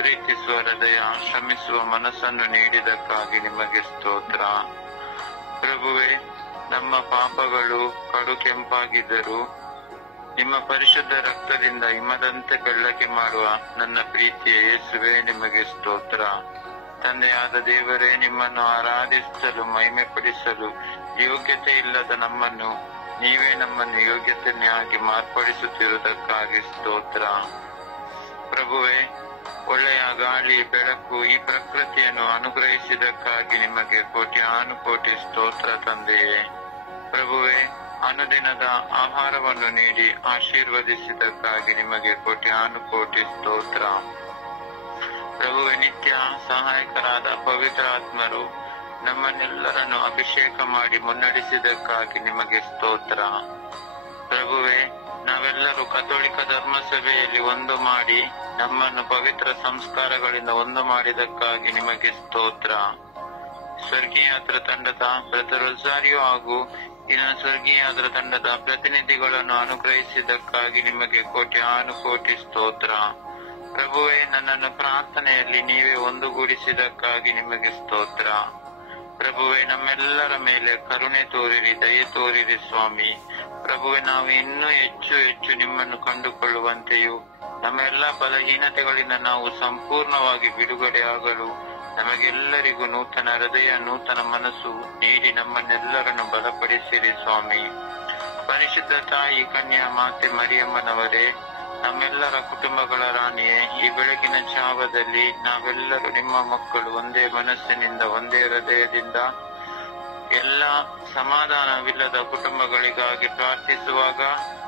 ಪ್ರೀತಿಸುವ ಹೃದಯ, ಶ್ರಮಿಸುವ ಮನಸ್ಸನ್ನು ನೀಡಿದಕ್ಕಾಗಿ ನಿಮಗೆ ಸ್ತೋತ್ರ. ಪ್ರಭುವೇ, ನಮ್ಮ ಪಾಪಗಳು ಕಡು ಕೆಂಪಾಗಿದ್ದರೂ ನಿಮ್ಮ ಪರಿಶುದ್ಧ ರಕ್ತದಿಂದ ಹಿಮದಂತೆ ಬೆಳ್ಳಗೆ ಮಾಡುವ ನನ್ನ ಪ್ರೀತಿಯ ಯೇಸುವೆ ನಿಮಗೆ ಸ್ತೋತ್ರ. ತಂದೆಯಾದ ದೇವರೇ, ನಿಮ್ಮನ್ನು ಆರಾಧಿಸಲು ಮಹಿಮೆ ಪಡಿಸಲು ಯೋಗ್ಯತೆ ಇಲ್ಲದ ನಮ್ಮನ್ನು ನೀವೇ ನಮ್ಮನ್ನು ಯೋಗ್ಯತೆಯಾಗಿ ಮಾರ್ಪಡಿಸುತ್ತಿರುವುದಕ್ಕಾಗಿ ಸ್ತೋತ್ರ. ಪ್ರಭುವೇ, ಒಳ್ಳೆಯ ಗಾಳಿ, ಬೆಳಕು, ಈ ಪ್ರಕೃತಿಯನ್ನು ಅನುಗ್ರಹಿಸಿದಕ್ಕಾಗಿ ನಿಮಗೆ ಕೋಟಿ ಸ್ತೋತ್ರ ತಂದೆಯೇ. ಪ್ರಭುವೇ, ಅನುದಿನದ ಆಹಾರವನ್ನು ನೀಡಿ ಆಶೀರ್ವದಿಸಿದಕ್ಕಾಗಿ ನಿಮಗೆ ಕೋಟಿ ಸ್ತೋತ್ರ. ಪ್ರಭುವೇ, ನಿತ್ಯ ಸಹಾಯಕರಾದ ಪವಿತ್ರ ಆತ್ಮರು ನಮ್ಮನ್ನೆಲ್ಲರನ್ನು ಅಭಿಷೇಕ ಮಾಡಿ ಮುನ್ನಡೆಸಿದಕ್ಕಾಗಿ ನಿಮಗೆ ಸ್ತೋತ್ರ. ಪ್ರಭುವೇ, ನಾವೆಲ್ಲರೂ ಕಥೋಲಿಕ ಧರ್ಮಸಭೆಯಲ್ಲಿ ಒಂದು ಮಾಡಿ ನಮ್ಮನ್ನು ಪವಿತ್ರ ಸಂಸ್ಕಾರಗಳಿಂದ ಒಂದು ಮಾಡಿದಕ್ಕಾಗಿ ನಿಮಗೆ ಸ್ತೋತ್ರ. ಸ್ವರ್ಗೀಯಾತ್ರ ತಂಡದ ಬ್ರದರ್ ರೊಸಾರಿಯೋ ಹಾಗೂ ಇನ್ನು ಸ್ವರ್ಗೀಯಾತ್ರ ತಂಡದ ಪ್ರತಿನಿಧಿಗಳನ್ನು ಅನುಗ್ರಹಿಸಿದ್ದಕ್ಕಾಗಿ ನಿಮಗೆ ಕೋಟಿ ಸ್ತೋತ್ರ. ಪ್ರಭುವೇ, ನನ್ನನ್ನು ಪ್ರಾರ್ಥನೆಯಲ್ಲಿ ನೀವೇ ಒಂದುಗೂಡಿಸಿದಕ್ಕಾಗಿ ನಿಮಗೆ ಸ್ತೋತ್ರ. ಪ್ರಭುವೇ, ನಮ್ಮೆಲ್ಲರ ಮೇಲೆ ಕರುಣೆ ತೋರಿರಿ, ದಯೆ ತೋರಿರಿ ಸ್ವಾಮಿ. ಪ್ರಭುವೇ, ನಾವು ಇನ್ನೂ ಹೆಚ್ಚು ನಿಮ್ಮನ್ನು ಕಂಡುಕೊಳ್ಳುವಂತೆಯೂ ನಮ್ಮ ಎಲ್ಲ ಬಲಹೀನತೆಗಳಿಂದ ನಾವು ಸಂಪೂರ್ಣವಾಗಿ ಬಿಡುಗಡೆಯಾಗಲು ನಮಗೆಲ್ಲರಿಗೂ ನೂತನ ಹೃದಯ, ನೂತನ ಮನಸ್ಸು ನೀಡಿ ನಮ್ಮನ್ನೆಲ್ಲರನ್ನು ಬಲಪಡಿಸಿರಿ ಸ್ವಾಮಿ. ಪರಿಶುದ್ಧ ತಾಯಿ ಕನ್ಯಾ ಮಾತೆ ಮರಿಯಮ್ಮನವರೇ, ನಮ್ಮೆಲ್ಲರ ಕುಟುಂಬಗಳ ರಾಣಿಯೇ, ಈ ಬೆಳಗಿನ ಜಾವದಲ್ಲಿ ನಾವೆಲ್ಲರೂ ನಿಮ್ಮ ಮಕ್ಕಳು ಒಂದೇ ಮನಸ್ಸಿನಿಂದ ಒಂದೇ ಹೃದಯದಿಂದ ಎಲ್ಲ ಸಮಾಧಾನವಿಲ್ಲದ ಕುಟುಂಬಗಳಿಗಾಗಿ ಪ್ರಾರ್ಥಿಸುವಾಗ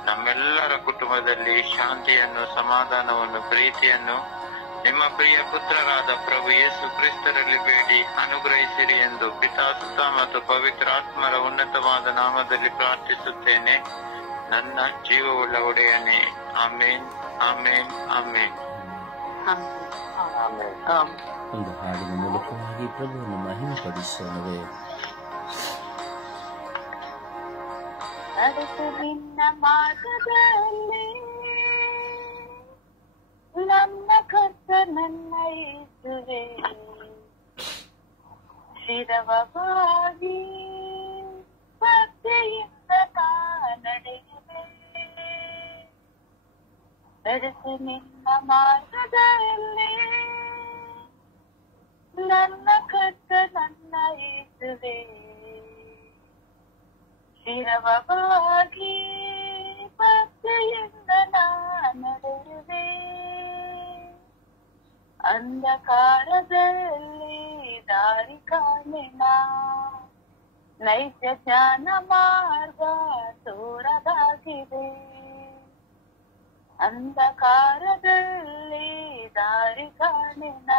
ನಮ್ಮೆಲ್ಲರ ಕುಟುಂಬದಲ್ಲಿ ಶಾಂತಿಯನ್ನು, ಸಮಾಧಾನವನ್ನು, ಪ್ರೀತಿಯನ್ನು ನಿಮ್ಮ ಪ್ರಿಯ ಪುತ್ರರಾದ ಪ್ರಭು ಯೇಸು ಕ್ರಿಸ್ತರಲ್ಲಿ ಬೇಡಿ ಅನುಗ್ರಹಿಸಿರಿ ಎಂದು ಪಿತಾಸುತ ಮತ್ತು ಪವಿತ್ರಾತ್ಮರ ಉನ್ನತವಾದ ನಾಮದಲ್ಲಿ ಪ್ರಾರ್ಥಿಸುತ್ತೇನೆ, ನನ್ನ ಜೀವವುಳ್ಳ ಒಡೆಯನೇ. ಆಮೇನ್, ಆಮೇನ್, ಆಮೇನ್. ಒಂದು ಹಾಡಿನ ಮೂಲಕವಾಗಿ ಪ್ರಭುವನ್ನು ಮಹಿಮೆಪಡಿಸೋಣವೇ. ನಡೆಸು ನಿನ್ನ ಮಾರ್ಗದಲ್ಲಿ ನನ್ನ ಕರ್ತನನ್ನ ಯೇಸುವೆ, ಶಿರವಾಗಿ ಭಕ್ತಿಯಿಂದ ನಡೆಯುವೆ. ನಡೆಸು ನಿನ್ನ ಮಾರ್ಗದಲ್ಲಿ ನನ್ನ ಕರ್ತನನ್ನ ಯೇಸುವೆ, ಶಿರವಾಗಿ ಭಕ್ತಿಯಿಂದ ನಡೆಯುವೆ. ಅಂಧಕಾರದಲ್ಲಿ ದಾರಿ ಕಾಣೆನ, ನೈಜ ಜ್ಞಾನ ಮಾರ್ಗ ತೋರದಾಗಿದೆ. ಅಂಧಕಾರದಲ್ಲಿ ದಾರಿ ಕಾಣೆನ,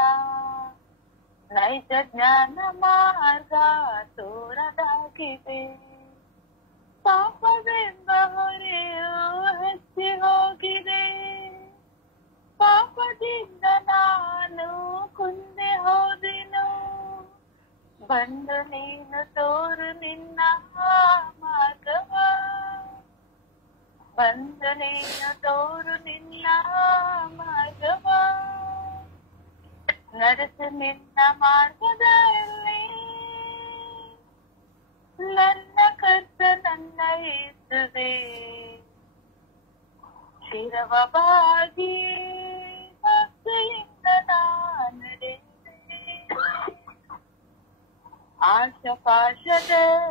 ನೈಜ ಜ್ಞಾನ ಮಾರ್ಗ ತೋರದಾಗಿದೆ. ಪಾಪವೆಂಬ ಹೊರೆಯು ಹೆಚ್ಚಿ ಹೋಗಿದೆ, ಪಾಪದಿಂದ ನಾನು ಕುಂದೆ ಹೋದೆನು. ಬಂದು ನೀನು ತೋರು ನಿನ್ನ ಮಾರ್ಗವ, ಬಂದು ನೀನು ತೋರು ನಿನ್ನ ಮಾರ್ಗವ. ನಡೆಸು ನಿನ್ನ ಮಾರ್ಗದಲ್ಲಿ ನನ್ನ ಕರ್ತನನ್ನ ಯೇಸುವೆ, ಶಿರವಾಗಿ ಭಕ್ತಿಯಿಂದ ನಡೆಯುವೆ. ಆಶಪಾಶದಲ್ಲಿ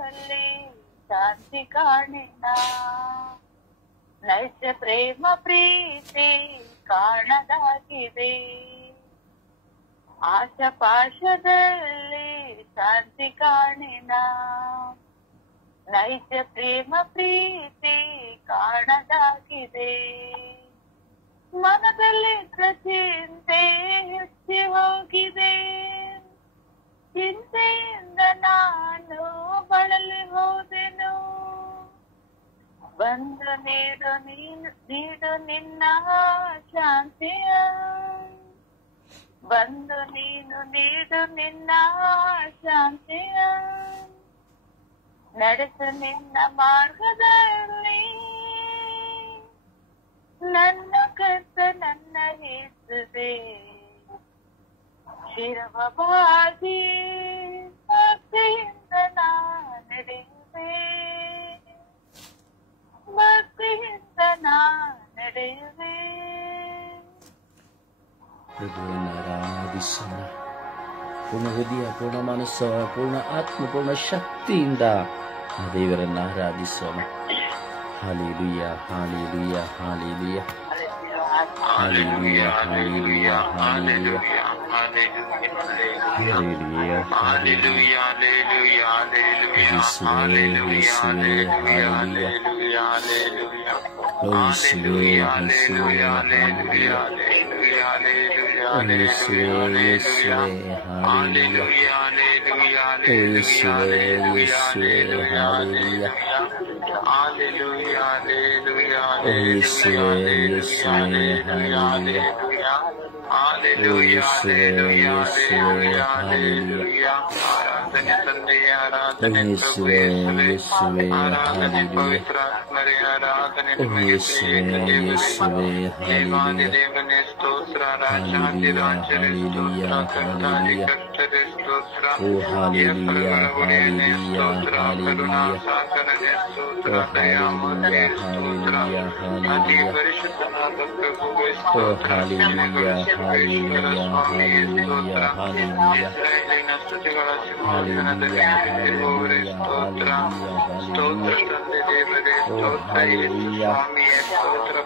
ಶಾಂತಿ ಕಾಣಿನ ನೈಜ ಪ್ರೇಮ ಪ್ರೀತಿ ಕಾಣದಾಗಿದೆ. ಆಶಪಾಶದಲ್ಲಿ ಶಾಂತಿ ಕಾಣಿನ ನೈಜ ಪ್ರೇಮ ಪ್ರೀತಿ ಕಾಣದಾಗಿದೆ. ಮನದಲ್ಲಿ ಚಿಂತೆ ಹೆಚ್ಚಿ ಹೋಗಿದೆ. ಚಿಂತೆಯಿಂದ ನಾನು ಬಳಲಿ ಹೋದೆನು. ಬಂದು ನೀಡು ನಿನ್ನ ಶಾಂತಿಯ. ಬಂದು ನೀಡು ನಿನ್ನ ಶಾಂತಿಯ. ನಡೆಸು ನಿನ್ನ ಮಾರ್ಗದಲ್ಲಿ. ನನ್ನ ಕರ್ತ ನನ್ನ ಯೇಸುವೇ. ಶಿರವಾಗಿ ಭಕ್ತಿಯಿಂದ ನಾ ನಡೆಯುವೆ. ಭಕ್ತಿಯಿಂದ ನಾ ನಡೆಯುವೆ. ಪ್ರಭುವನ್ನು ಆರಾಧಿಸೋಣ. ಪೂರ್ಣ ಹೃದಯ, ಪೂರ್ಣ ಮನಸ್ಸು, ಪೂರ್ಣ ಆತ್ಮ, ಪೂರ್ಣ ಶಕ್ತಿಯಿಂದ ಆ ದೇವರನ್ನು ಆರಾಧಿಸೋಣ. Hallelujah, hallelujah, hallelujah, hallelujah, hallelujah, hallelujah, hallelujah, hallelujah, ಯೇಸುವೇ, ಯೇಸುವೇ, ಹಾಲೆಲೂಯಾ, ಯೇಸುವೇ, ಯೇಸುವೇ, ಹಾಲೆಲೂಯಾ, ಯೇಸುವೇ, ಯೇಸುವೇ, ಹಾಲೆಲೂಯಾ, ಯೇಸುವೇ, ಯೇಸುವೇ, ಹಾಲೆಲೂಯಾ, ಯೇಸುವೇ, ಯೇಸುವೇ, ಹಾಲೆಲೂಯಾ, ಯೇಸುವೇ, ಯೇಸುವೇ, ಹಾಲೆಲೂಯಾ, ಯೇಸುವೇ, ಯೇಸುವೇ, ಹಾಲೆಲೂಯಾ, ಯೇಸುವೇ, ಯೇಸುವೇ, ಹಾಲೆಲೂಯಾ, ಹಾಲೆಲೂಯಾ, ಹಾಲೆಲೂಯಾ, ಓ ಹಾಲೆಲೂಯಾ, ಹಾಲೆಲೂಯಾ, ಹಾಲೆಲೂಯಾ, ಓ ಹಾಲೆಲೂಯಾ, ಹಾಲೆಲೂಯಾ, ಹಾಲೆಲೂಯಾ, ಓ hallelujah, hallelujah, hallelujah, hallelujah, hallelujah, hallelujah, hallelujah, ಓ ಹಾಲೆಲೂಯಾ,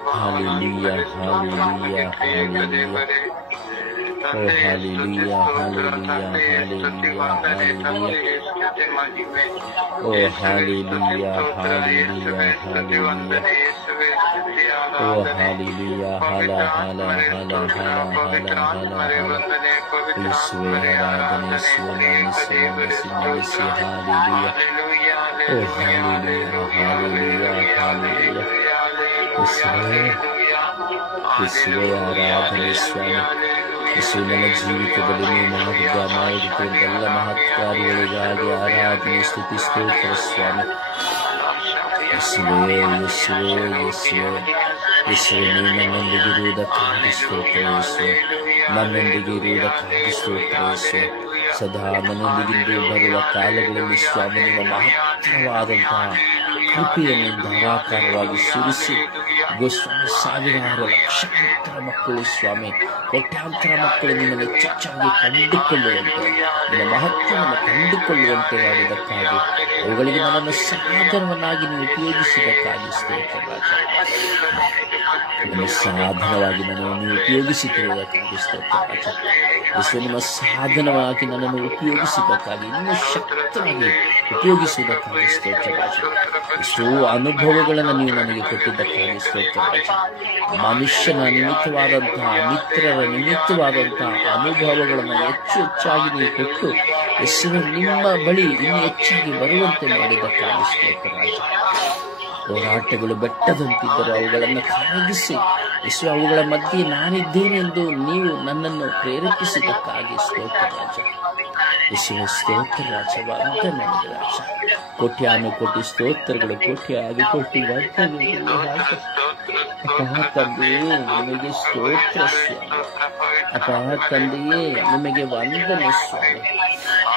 ಹಾಲೆಲೂಯಾ, ಹಾಲೆಲೂಯಾ, ಹಾಲೆಲೂಯಾ, ಓ ಹಾಲೆಲೂಯಾ, ಹಾಲೆಲೂಯಾ, ಹಾಲೆಲೂಯಾ, ಹಾಲೆಲೂಯಾ, ಓ ಹಾಲೆಲೂಯಾ, ಹಾಲೆಲೂಯಾ, ಹಾಲೆಲೂಯಾ, ಓ ಹಾಲೆಲೂಯಾ, ಹಾಲ ಹಾಲ ಹಾಲ ಹಾಲ ಹಾಲ ಹಾಲ ಹಾಲ, ಯೇಸುವೇ ಆರಾಧನೆ, ಯೇಸುವೇ ನಮಿಸಿ ನಮಿಸಿ ನಮಿಸಿ, ಹಾಲೆಲೂಯಾ, ಓ ಹಾಲೆಲೂಯಾ, ಹಾಲೆಲೂಯಾ, ಹಾಲೆಲೂಯಾ, ಯೇಸುವೇ, ಯೇಸುವೇ ಆರಾಧನೆ ಸ್ವಾಮಿ. ಯೇಸು ನನ್ನ ಜೀವಿತದಲ್ಲಿ ನೀವು ಮಾಡಿದ ಎಲ್ಲ ಮಹತ್ ಕಾರ್ಯಗಳಿಗಾಗಿ ಆರಾಧನೆ, ಸ್ತುತಿ, ಸ್ತೋತ್ರ ಸ್ವಾಮಿ. ಯೇಸುವೇ, ಯೇಸುವೇ, ಯೇಸುವೇ, ಯೇಸುವೇ, ನೀವು ನನ್ನೊಂದಿಗಿರುವುದಕ್ಕಾಗಿ ಸ್ತೋತ್ರ ಯೇಸುವೇ, ನನ್ನೊಂದಿಗೆ ಇರುವುದಕ್ಕಾಗಿ ಸ್ತೋತ್ರ ಯೇಸುವೇ. ಸದಾ ನನ್ನೊಂದಿಗಿಂದು ಬರುವ ಕಾಲಗಳಲ್ಲಿ ಸ್ವಾಮಿ ನಿಮ್ಮ ಮಹತ್ತರವಾದಂತಹ ಕೃಪೆಯನ್ನು ಧಾರಾಕಾರವಾಗಿ ಸುರಿಸಿ ಗೋಸ್ವಾಮಿ ಸಾವಿರಾರು ಲಕ್ಷಾಂತರ ಮಕ್ಕಳು ಸ್ವಾಮಿ, ಕೋಟ್ಯಾಂತರ ಮಕ್ಕಳು ನಿಮ್ಮನ್ನು ಹೆಚ್ಚಾಗಿ ಕಂಡುಕೊಳ್ಳುವಂತೆ, ನಿಮ್ಮ ಮಹತ್ವವನ್ನು ಕಂಡುಕೊಳ್ಳುವಂತೆ ಮಾಡಿದ್ದಕ್ಕಾಗಿ, ಅವುಗಳಿಗೆ ನನ್ನನ್ನು ಸಾಧನವನ್ನಾಗಿ ನೀವು ಉಪಯೋಗಿಸಿದ್ದಕ್ಕಾಗಿ ಸ್ತೋತ್ರ ರಾಜ. ನಿಮ್ಮ ಸಾಧನವಾಗಿ ನನ್ನನ್ನು ನೀವು ಉಪಯೋಗಿಸುತ್ತಿರುವುದಕ್ಕಾಗಿ ಸ್ತೋತ್ರ ರಾಜ. ಯೇಸು ನಿಮ್ಮ ಸಾಧನವಾಗಿ ನನ್ನನ್ನು ಉಪಯೋಗಿಸಿದ್ದಕ್ಕಾಗಿ, ಇನ್ನೂ ಶಕ್ತವಾಗಿ ಉಪಯೋಗಿಸುವುದಕ್ಕಾಗಿ ಸ್ತೋತ್ರ ರಾಜ. ಎಷ್ಟೋ ಅನುಭವಗಳನ್ನು ನೀವು ನನಗೆ ಕೊಟ್ಟಿದ್ದಕ್ಕಾಗಿ ಸ್ತೋತ್ರ ರಾಜ. ಮನುಷ್ಯನ ನಿಮಿತ್ತವಾದಂತಹ, ಮಿತ್ರರ ನಿಮಿತ್ತವಾದಂತಹ ಅನುಭವಗಳನ್ನು ಹೆಚ್ಚು ಹೆಚ್ಚಾಗಿ ನೀವು ಕೊಟ್ಟು ಯೇಸುವೆ ನಿಮ್ಮ ಬಳಿ ಇನ್ನೂ ಹೆಚ್ಚಾಗಿ ಬರುವಂತೆ ಮಾಡಿದ್ದಕ್ಕಾಗಿ ಸ್ತೋತ್ರ ರಾಜ. ಹೋರಾಟಗಳು ಬೆಟ್ಟದಂತಿದ್ದರೆ ಅವುಗಳನ್ನು ಕರಗಿಸಿ ಯೇಸುವೆ ಅವುಗಳ ಮಧ್ಯೆ ನಾನಿದ್ದೇನೆ ಎಂದು ನೀವು ನನ್ನನ್ನು ಪ್ರೇರೇಪಿಸಿದ್ದಕ್ಕಾಗಿ ಸ್ತೋತ್ರ ರಾಜ. ಯೇಸುವೆ ಸ್ತೋತ್ರ ರಾಜ, ವಂದನೆ ರಾಜ. ಕೋಟ್ಯಾನುಕೋಟಿ ಸ್ತೋತ್ರಗಳು, ಕೋಟ್ಯಾದಿ ಕೋಟಿ ವಂದನೆಗಳು ರಾಜ. ಅಪ್ಪ ತಂದೆಯೇ ನಿಮಗೆ ಸ್ತೋತ್ರ ಸ್ವಾಮಿ. ಅಪ್ಪ ತಂದೆಯೇ ನಿಮಗೆ ವಂದನೆ ಸ್ವಾಮಿ.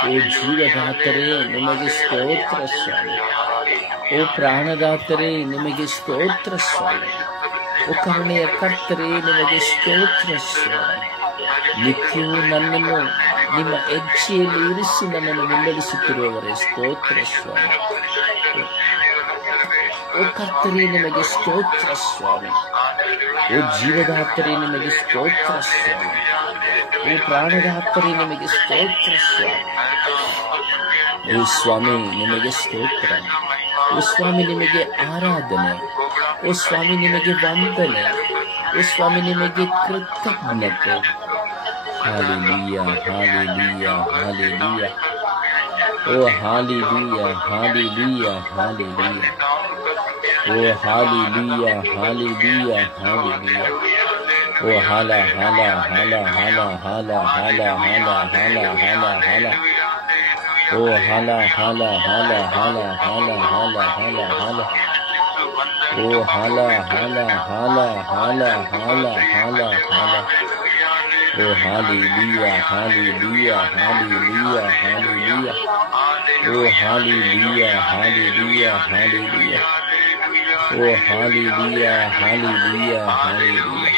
ಓ ಜೀವದಾತರೇ ನಿಮಗೆ ಸ್ತೋತ್ರ ಸ್ವಾಮಿ. ಓ ಪ್ರಾಣದಾತರೇ ನಿಮಗೆ ಸ್ತೋತ್ರ ಸ್ವಾಮಿ. ಓ ಕರುಣೆಯ ಕರ್ತರೇ ನಿಮಗೆ ಸ್ತೋತ್ರ ಸ್ವಾಮಿ. ನಿತ್ಯವೂ ನನ್ನನ್ನು ನಿಮ್ಮ ಹೆಜ್ಜೆಯಲ್ಲಿ ಇರಿಸಿ ನನ್ನನ್ನು ಮುನ್ನಡೆಸುತ್ತಿರುವವರೇ ಸ್ತೋತ್ರ ಸ್ವಾಮಿ. ಓ ಕರ್ತರೇ ನಿಮಗೆ ಸ್ತೋತ್ರ ಸ್ವಾಮಿ. ಓ ಜೀವದಾತರೇ ನಿಮಗೆ ಸ್ತೋತ್ರ ಸ್ವಾಮಿ. ಓ ಪ್ರಾಣದಾತರೇ ನಿಮಗೆ ಸ್ತೋತ್ರ ಸ್ವಾಮಿ. ಓ ಸ್ವಾಮಿ ನಿಮಗೆ ಸ್ತೋತ್ರ. ಓ ಸ್ವಾಮಿ ನಿಮಗೆ ಆರಾಧನೆ. ಓ ಸ್ವಾಮಿ ನಿಮಗೆ ವಂದನೆ. ಓ ಸ್ವಾಮಿ ನಿಮಗೆ ಕೃತಜ್ಞತೆ. Hallelujah hallelujah hallelujah. ಓ ಹಾಲೆಲೂಯಾ ಹಾಲೆಲೂಯಾ ಹಾಲೆಲೂಯಾ. ಓ ಹಾಲೆಲೂಯಾ ಹಾಲೆಲೂಯಾ ಹಾಲೆಲೂಯಾ. ಓ ಹಾಲ ಹಾಲ ಹಾಲ ಹಾಲ ಹಾಲ ಹಾಲ ಹಾಲ ಹಾಲ ಹಾಲ ಹಾಲ. ಓ ಹಾಲ ಹಾಲ ಹಾಲ ಹಾಲ ಹಾಲ ಹಾಲ ಹಾಲ ಹಾಲ. ಓ ಹಾಲ ಹಾಲ ಹಾಲ ಹಾಲ ಹಾಲ ಹಾಲ ಹಾಲ. ಓ ಹಾಲೆಲೂಯಾ ಹಾಲೆಲೂಯಾ ಹಾಲೆಲೂಯಾ ಹಾಲೆಲೂಯಾ. ಓ ಹಾಲೆಲೂಯಾ ಹಾಲೆಲೂಯಾ ಹಾಲೆಲೂಯಾ. ಓ ಹಾಲೆಲೂಯಾ ಹಾಲೆಲೂಯಾ ಹಾಲೆಲೂಯಾ.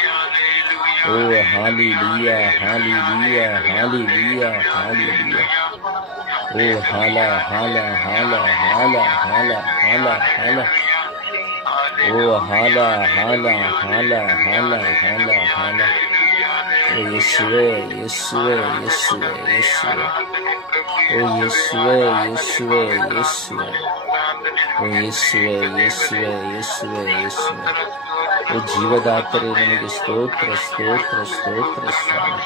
ಓ ಹಾಲೆಲೂಯಾ ಹಾಲೆಲೂಯಾ ಹಾಲೆಲೂಯಾ ಹಾಲೆಲೂಯಾ. ಓ ಹಾಲ ಹಾಲ ಹಾಲ ಹಾಲ ಹಾಲ ಹಾಲ ಹಾಲ. ಓ ಹಾಲ ಹಾಲ ಹಾಲ ಹಾಲ ಹಾಲ ಹಾಲ. ಓ ಯೇಸುವೇ ಯೇಸುವೇ ಯೇಸುವೇ ಯೇಸುವೇ. ಓ ಯೇಸುವೇ ಯೇಸುವೇ ಯೇಸುವೇ. ಓ ಯೇಸುವೇ ಯೇಸುವೇ ಯೇಸುವೇ ಯೇಸುವೇ. ಓ ಜೀವದಾತರೇ ನಿಮಗೆ ಸ್ತೋತ್ರ ಸ್ತೋತ್ರ ಸ್ತೋತ್ರ ಸ್ವಾಮಿ.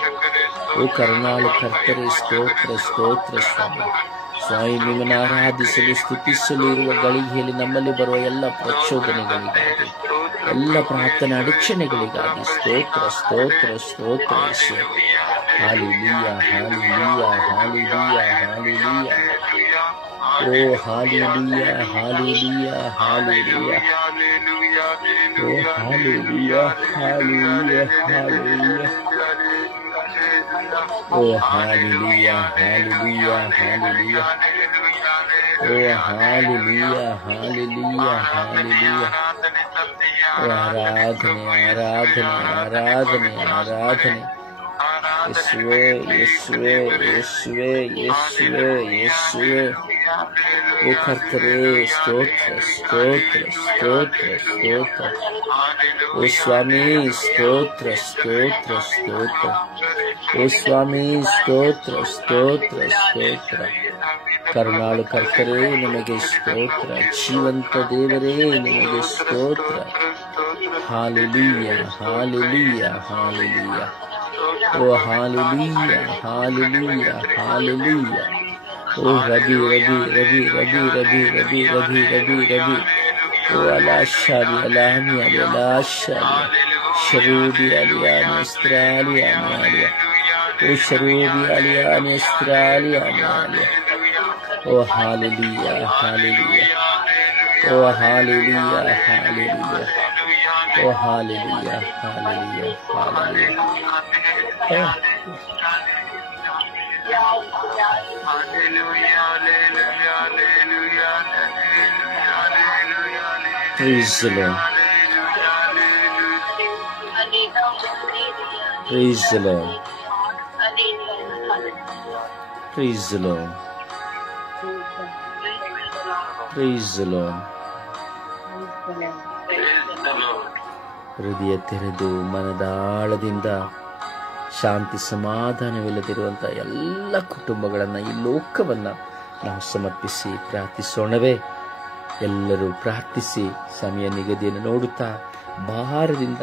ಓ ಕರುಣಾಳು ಕರ್ತರೇ ಸ್ತೋತ್ರ ಸ್ತೋತ್ರ ಸ್ವಾಮಿ. ಸ್ವಾಮಿ ನಿಮ್ಮನ್ನು ಆರಾಧಿಸಲು ಸ್ತುತಿಸಲು ಇರುವ ಗಳಿಗೆಯಲ್ಲಿ ನಮ್ಮಲ್ಲಿ ಬರುವ ಎಲ್ಲ ಪ್ರಚೋದನೆಗಳಿಗಾಗಿ, ಎಲ್ಲ ಪ್ರಾರ್ಥನಾ ಅಡಚಣೆಗಳಿಗಾಗಿ ಸ್ತೋತ್ರ ಸ್ತೋತ್ರ ಸ್ತೋತ್ರ ಯೇಸುವೇ. Hallelujah hallelujah hallelujah hallelujah. ಓ ಹಾಲೆಲೂಯಾ ಹಾಲೆಲೂಯಾ ಹಾಲೆಲೂಯಾ. ಓ ಹಾಲೆಲೂಯಾ ಹಾಲೆಲೂಯಾ ಹಾಲೆಲೂಯಾ. ಓ ಹಾಲೆಲೂಯಾ ಹಾಲೆಲೂಯಾ ಹಾಲೆಲೂಯಾ. ಓ ಹಾಲೆಲೂಯಾ ಹಾಲೆಲೂಯಾ ಹಾಲೆಲೂಯಾ. ಓ ಆರಾಧನೆ ಆರಾಧನೆ ಆರಾಧನೆ ಆರಾಧನೆ. ಯೇಸುವೇ ಯೇಸುವೇ ಯೇಸುವೇ ಯೇಸುವೇ ಯೇಸುವೇ. ಓ ಕರ್ತರೇ ಸ್ತೋತ್ರ ಸ್ತೋತ್ರ ಸ್ತೋತ್ರ ಸ್ತೋತ್ರ. ಓ ಸ್ವಾಮಿ ಸ್ತೋತ್ರ ಸ್ತೋತ್ರ ಸ್ತೋತ್ರ. ಓ ಸ್ವಾಮಿ ಸ್ತೋತ್ರ ಸ್ತೋತ್ರ ಸ್ತೋತ್ರ. ಕರುಣಾಳು ಕರ್ತರೇ ನಿಮಗೆ ಸ್ತೋತ್ರ. ಜೀವಂತ ದೇವರೇ ನಿಮಗೆ ಸ್ತೋತ್ರ. Hallelujah hallelujah hallelujah. ಓ ಹಾಲೆಲೂಯಾ ಹಾಲೆಲೂಯಾ ಹಾಲೆಲೂಯಾ. ಓ ರಬಿ ರಬಿ ರಬಿ ರಬಿ ರಬಿ ರಬಿ ರಬಿ ರಬಿ ರಬಿ. ಓ ಅಲಾಶಾಲಿ ಅಲಾನಿ ಅಲಿ ಅಲಾಶಾಲಿ ಶರೂಬಿ ಅಲಿಯಾನಿ ಸ್ತ್ರಾಲಿ ಅನಿಯಾಲಿಯ. ಓ ಶರೂಬಿ ಅಲಿಯಾನಿ ಸ್ತ್ರಾಲಿ ಅನಿಯಾಲಿಯ. ಓ ಹಾಲೆಲೂಯಾ ಹಾಲೆಲೂಯಾ. ಓ ಹಾಲೆಲೂಯಾ ಹಾಲೆಲೂಯಾ. ಓ hallelujah hallelujah hallelujah. Praise the Lord. Praise the Lord. Praise the Lord. Praise the Lord. ಹೃದಯ ತೆರೆದು ಮನದಾಳದಿಂದ ಶಾಂತಿ ಸಮಾಧಾನವಿಲ್ಲದಿರುವಂತಹ ಎಲ್ಲ ಕುಟುಂಬಗಳನ್ನು, ಈ ಲೋಕವನ್ನು ನಾವು ಸಮರ್ಪಿಸಿ ಪ್ರಾರ್ಥಿಸೋಣವೇ? ಎಲ್ಲರೂ ಪ್ರಾರ್ಥಿಸಿ ಸಮಯ ನಿಗದಿಯನ್ನು ನೋಡುತ್ತಾ ಭಾರದಿಂದ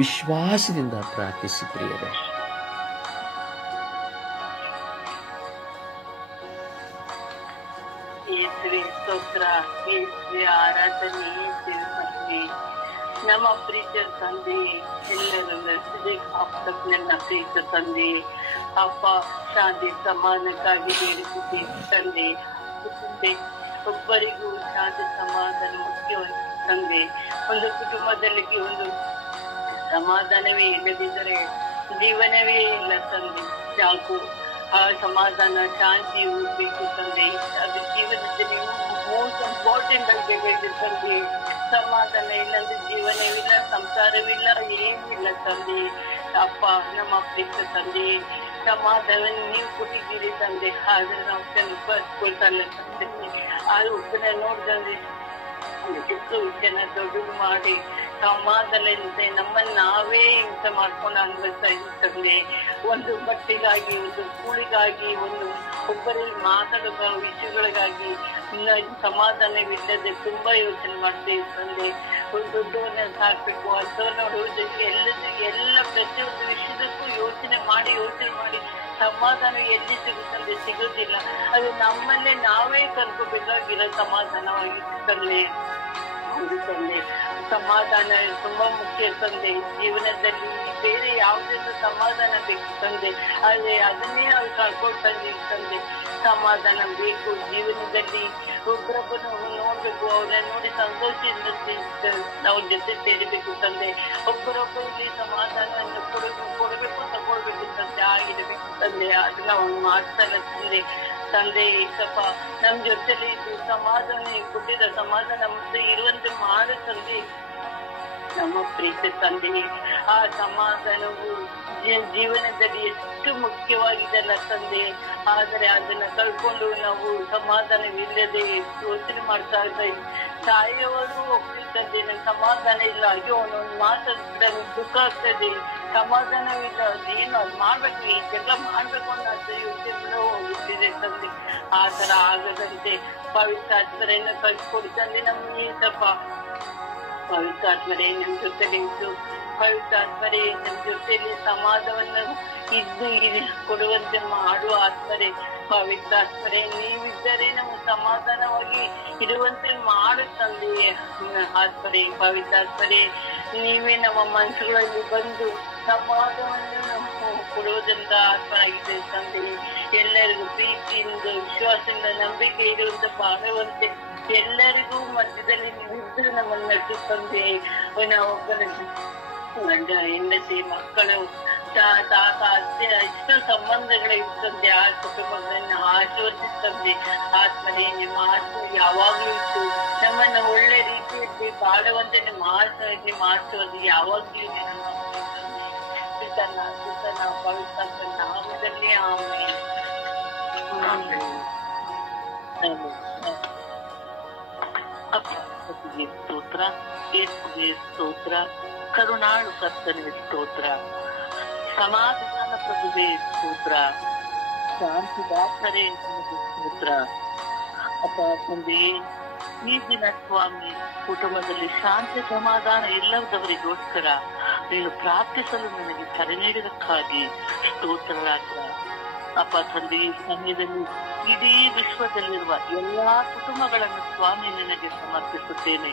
ವಿಶ್ವಾಸದಿಂದ ಪ್ರಾರ್ಥಿಸಿ ಪ್ರಿಯರೇ. ಸ್ತೋತ್ರ, ಆರಾಧನೆ, ನಮ್ಮ ಪ್ರೀತಿಯ ತಂದೆ, ಎಲ್ಲರನ್ನ ಪ್ರೀತ ತಂದೆ, ಅಪ್ಪ ಶಾಂತಿ ಸಮಾನಕ್ಕಾಗಿ ಬೇಡಿಸಿದೆ ತಂದೆ. ಒಬ್ಬರಿಗೂ ಶಾಂತಿ ಸಮಾಧಾನ ಮುಖ್ಯ ತಂದೆ. ಒಂದು ಕುಟುಂಬದಲ್ಲಿ ಒಂದು ಸಮಾಧಾನವೇ ಇಲ್ಲದಿದ್ದರೆ ಜೀವನವೇ ಇಲ್ಲ ತಂದೆ. ಸಾಕು ಆ ಸಮಾಧಾನ ಶಾಂತಿಯು ಬೇಕು ತಂದೆ. ಅದು ಜೀವನದಲ್ಲಿ ಮೋಸ್ಟ್ ಇಂಪಾರ್ಟೆಂಟ್ ಆಗಬೇಕಾಗಿದೆ ತಂದೆ. ಸಮಾಧಾನ ಇಲ್ಲಂದ್ರೆ ಜೀವನವಿಲ್ಲ, ಸಂಸಾರವಿಲ್ಲ, ಏನೂ ಇಲ್ಲ ತಂದೆ. ಅಪ್ಪ ನಮ್ಮ ಪ್ರೀತ ತಂದೆ, ಸಮಾಧಾನವನ್ನು ನೀವು ಕೊಟ್ಟಿದ್ದೀರಿ ತಂದೆ. ಆದ್ರೆ ನಾವು ಕಲ್ಪಕೊಳ್ತಲ್ಲ ತಂದೆ. ಆದ್ರೆ ಒಬ್ಬನ ನೋಡಿದಂದ್ರೆ ಚಿಕ್ಕ ಜನ ದೊಡ್ಡದು ಮಾಡಿ ಸಮಾಧಾನದಿಂದ ನಮ್ಮನ್ನು ನಾವೇ ಹಿಂಸೆ ಮಾಡ್ಕೊಂಡು ಅನ್ಭವಿಸ್ತಾ ಇರ್ತದೆ. ಒಂದು ಬಟ್ಟೆಗಾಗಿ, ಒಂದು ಕೂಳಿಗಾಗಿ, ಒಂದು ಒಬ್ಬರಲ್ಲಿ ಮಾತಾಡುವ ವಿಷಯಗಳಿಗಾಗಿ ಸಮಾಧಾನವಿಲ್ಲದೆ ತುಂಬಾ ಯೋಚನೆ ಮಾಡ್ತಾ ಇರ್ತಂದೆ. ಒಂದು ದೊಡ್ಡವನ್ನ ಸಾಕ್ಬೇಕು, ಅಂಥವ್ರನ್ನ ನೋಡುವುದಕ್ಕೆ ಎಲ್ಲ ಪ್ರತಿಯೊಂದು ವಿಷಯದಕ್ಕೂ ಯೋಚನೆ ಮಾಡಿ ಸಮಾಧಾನ ಎಲ್ಲಿ ಸಿಗುತ್ತಂದ್ರೆ ಸಿಗೋದಿಲ್ಲ. ಅದು ನಮ್ಮನ್ನೇ ನಾವೇ ಕಲ್ಕೋಬೇಕಾಗಿರೋ ಸಮಾಧಾನವಾಗಿ ತಂದೆ. ಹೌದು ತಂದೆ, ಸಮಾಧಾನ ತುಂಬಾ ಮುಖ್ಯ ತಂದೆ. ಜೀವನದಲ್ಲಿ ಬೇರೆ ಯಾವುದೆಲ್ಲ ಸಮಾಧಾನ ಬೇಕು ತಂದೆ, ಆದ್ರೆ ಅದನ್ನೇ ನಾವು ಕಳ್ಕೊಳ್ತಂದೆ ತಂದೆ. ಸಮಾಧಾನ ಬೇಕು ಜೀವನದಲ್ಲಿ. ಒಬ್ಬರೊಬ್ಬನ ನೋಡ್ಬೇಕು, ಅವ್ರನ್ನ ನೋಡಿ ಸಂತೋಷದಿಂದ ನಾವು ಜೊತೆ ಸೇರಿಬೇಕು ತಂದೆ. ಒಬ್ಬರೊಬ್ಬರಿಗೆ ಸಮಾಧಾನವನ್ನು ಕೊಡಬೇಕು ತಗೊಳ್ಬೇಕು ತಂದೆ, ಆಗಿರಬೇಕು ತಂದೆ. ಅದನ್ನ ಅವ್ನು ಮಾಡ್ತಾನೆ ತಂದೆ. ಏಸಪ್ಪ ನಮ್ ಜೊತೆಲಿ ಇದು ಸಮಾಧಾನ ಕೊಟ್ಟಿದ್ದ ಸಮಾಧಾನ ಮತ್ತೆ ಇರುವಂತೆ ಮಾಡು ತಂದೆ. ನಮ್ಮ ಪ್ರೀತಿ ತಂದೆ, ಆ ಸಮಾಧಾನವು ಜೀವನದಲ್ಲಿ ಎಷ್ಟು ಮುಖ್ಯವಾಗಿದೆಲ್ಲ ತಂದೆ. ಆದರೆ ಅದನ್ನ ಕಳ್ಕೊಂಡು ನಾವು ಸಮಾಧಾನವಿಲ್ಲದೆ ಯೋಚನೆ ಮಾಡ್ತಾ ಇದ್ದೀವಿ. ಸಾಯೋವರೆಗೂ ಹೋಗ್ತೀವಿ ತಂದೆ, ನನ್ ಸಮಾಧಾನ ಇಲ್ಲ, ಅಯ್ಯೋ ಅವನೊಂದು ಮಾತಾಡ್ತಿದ್ದ ದುಃಖ ಆಗ್ತದೆ, ಸಮಾಧಾನವಿಲ್ಲ, ಏನು ಅದು ಮಾಡ್ಬೇಕು, ಈಗೆಲ್ಲ ಮಾಡ್ಬೇಕು ಅನ್ನೋ ಯೋಚನೆ ಹೋಗುತ್ತಿದೆ ತಂದೆ. ಆ ತರ ಆಗದಂತೆ ಪವಿತ್ರಾತ್ಮರೆಯನ್ನು ಕಳ್ಸಿಕೊಡಿ ತಂದೆ. ನಮ್ಗೆ ಸ್ವಲ್ಪ ಪವಿತ್ರಾತ್ಮರೇ ನಮ್ ಜೊತೆಲಿ ಇದ್ದು, ಪವಿತ್ರಾತ್ಮರೇ ನಮ್ ಜೊತೆಯಲ್ಲಿ ಸಮಾಧಾನವನ್ನು ಇದ್ದು ಕೊಡುವಂತೆ ಮಾಡುವ ಆತ್ಮರೇ. ಪವಿತ್ರಾತ್ಮರೇ ನೀವಿದ್ದರೆ ನಮ್ಗೆ ಸಮಾಧಾನವಾಗಿ ಇರುವಂತೆ ಮಾಡು ತಂದೆಯೇ. ಆತ್ಮರೇ, ಪವಿತ್ರಾತ್ಮರೇ ನೀವೇ ನಮ್ಮ ಮನಸ್ಸುಗಳಲ್ಲಿ ಬಂದು ಸಮಾಧಾನವನ್ನು ಕೊಡುವುದರಿಂದ ಆತ್ಮನಾಗಿದೆ ತಂದೆ. ಎಲ್ಲರಿಗೂ ಪ್ರೀತಿಯಿಂದ, ವಿಶ್ವಾಸದಿಂದ, ನಂಬಿಕೆ ಇರುವಂತ ಬಾಳುವಂತೆ ಎಲ್ಲರಿಗೂ ಮಧ್ಯದಲ್ಲಿ ನೀವಿದ್ದು ನಮ್ಮನ್ನು ನಡೆಸು ತಂದೆ. ಒಬ್ಬನ ಗಂಡ, ಹೆಂಡತಿ, ಮಕ್ಕಳು, ತಾತ, ಅತ್ತೆ, ಎಷ್ಟು ಸಂಬಂಧಗಳು ಇರ್ತಂದೆ. ಆ ಕುಟುಂಬಗಳನ್ನ ಆಶೀರ್ವದಿಸ್ತಂದೆ. ಆತ್ಮನೇ ನಿಮ್ಮ ಆತ್ಮ ಯಾವಾಗ್ಲೂ ಇತ್ತು ನಮ್ಮನ್ನ ಒಳ್ಳೆ ರೀತಿಯಲ್ಲಿ ಬಾಳುವಂತೆ ನಿಮ್ಮ ಆಶೀರ್ವಾದ ಯಾವಾಗ್ಲೂ ಇದೆ. ನಮ್ಮ ಪವಿತ್ರ ನಾಮದಲ್ಲಿ ಆಮೇಲೆ ಅಪ್ಪನಿಗೆ ಸ್ತೋತ್ರ, ಯೇಸುವಿಗೆ ಸ್ತೋತ್ರ, ಕರುಣಾಳು ಕರ್ತನಿಗೆ ಸ್ತೋತ್ರ, ಸಮಾಧಾನ ಪ್ರಭುವೇ ಸ್ತೋತ್ರ, ಶಾಂತಿದಾಸರೇ ಸ್ತೋತ್ರ. ಅಪ್ಪ ತಂದೆಯೇ, ಈ ದಿನ ಸ್ವಾಮಿ ಕುಟುಂಬದಲ್ಲಿ ಶಾಂತಿ ಸಮಾಧಾನ ಇಲ್ಲದವರಿಗೋಸ್ಕರ ನೀನು ಪ್ರಾರ್ಥಿಸಲು ನನಗೆ ಕರೆ ನೀಡಿದಕ್ಕಾಗಿ ಸ್ತೋತ್ರರಾಜ. ಅಪ್ಪ ತಂದೆ, ಈ ಸಮಯದಲ್ಲಿ ಇಡೀ ವಿಶ್ವದಲ್ಲಿರುವ ಎಲ್ಲಾ ಕುಟುಂಬಗಳನ್ನು ಸ್ವಾಮಿ ನಿನಗೆ ಸಮರ್ಪಿಸುತ್ತೇನೆ.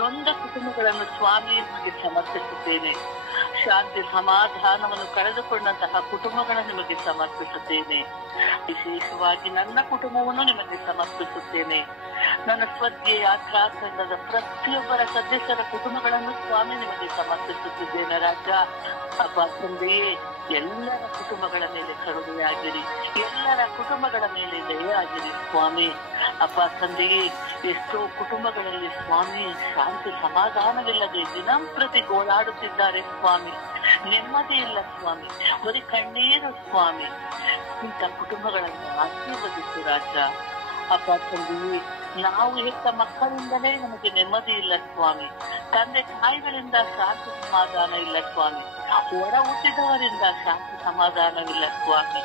ನೊಂದ ಕುಟುಂಬಗಳನ್ನು ಸ್ವಾಮಿ ನಿಮಗೆ ಸಮರ್ಪಿಸುತ್ತೇನೆ. ಶಾಂತಿ ಸಮಾಧಾನವನ್ನು ಕಳೆದುಕೊಂಡಂತಹ ಕುಟುಂಬಗಳನ್ನು ನಿಮಗೆ ಸಮರ್ಪಿಸುತ್ತೇನೆ. ವಿಶೇಷವಾಗಿ ನನ್ನ ಕುಟುಂಬವನ್ನು ನಿಮಗೆ ಸಮರ್ಪಿಸುತ್ತೇನೆ. ನನ್ನ ಸ್ವರ್ಗೀಯ ಯಾತ್ರಾ ತಂಡದ ಪ್ರತಿಯೊಬ್ಬರ ಸದಸ್ಯರ ಕುಟುಂಬಗಳನ್ನು ಸ್ವಾಮಿ ನಿಮಗೆ ಸಮರ್ಪಿಸುತ್ತಿದ್ದೇನೆ ರಾಜ. ಅಪ್ಪ ತಂದೆಯೇ, ಎಲ್ಲರ ಕುಟುಂಬಗಳ ಮೇಲೆ ಕರುಣೆಯಾಗಿರಿ, ಎಲ್ಲರ ಕುಟುಂಬಗಳ ಮೇಲೆ ದಯೆಯಾಗಿರಿ ಸ್ವಾಮಿ. ಅಪ್ಪ ತಂದೆಯೇ, ಎಷ್ಟೋ ಕುಟುಂಬಗಳಲ್ಲಿ ಸ್ವಾಮಿ ಶಾಂತಿ ಸಮಾಧಾನವಿಲ್ಲದೆ ದಿನಂಪ್ರತಿ ಗೋಳಾಡುತ್ತಿದ್ದಾರೆ ಸ್ವಾಮಿ. ನೆಮ್ಮದಿ ಇಲ್ಲ ಸ್ವಾಮಿ, ಬರೀ ಕಣ್ಣೀರು ಸ್ವಾಮಿ. ಇಂಥ ಕುಟುಂಬಗಳನ್ನು ಆಶೀರ್ವದಿಸು ರಾಜ. ಅಪ್ಪ ತಂದೆಯೇ, ನಾವು ಹೆತ್ತ ಮಕ್ಕಳಿಂದಲೇ ನಮಗೆ ನೆಮ್ಮದಿ ಇಲ್ಲ ಸ್ವಾಮಿ. ತಂದೆ ತಾಯಿಗಳಿಂದ ಶಾಂತಿ ಸಮಾಧಾನ ಇಲ್ಲ ಸ್ವಾಮಿ. ಹೊರ ಹುಟ್ಟಿದವರಿಂದ ಶಾಂತಿ ಸಮಾಧಾನವಿಲ್ಲ ಸ್ವಾಮಿ.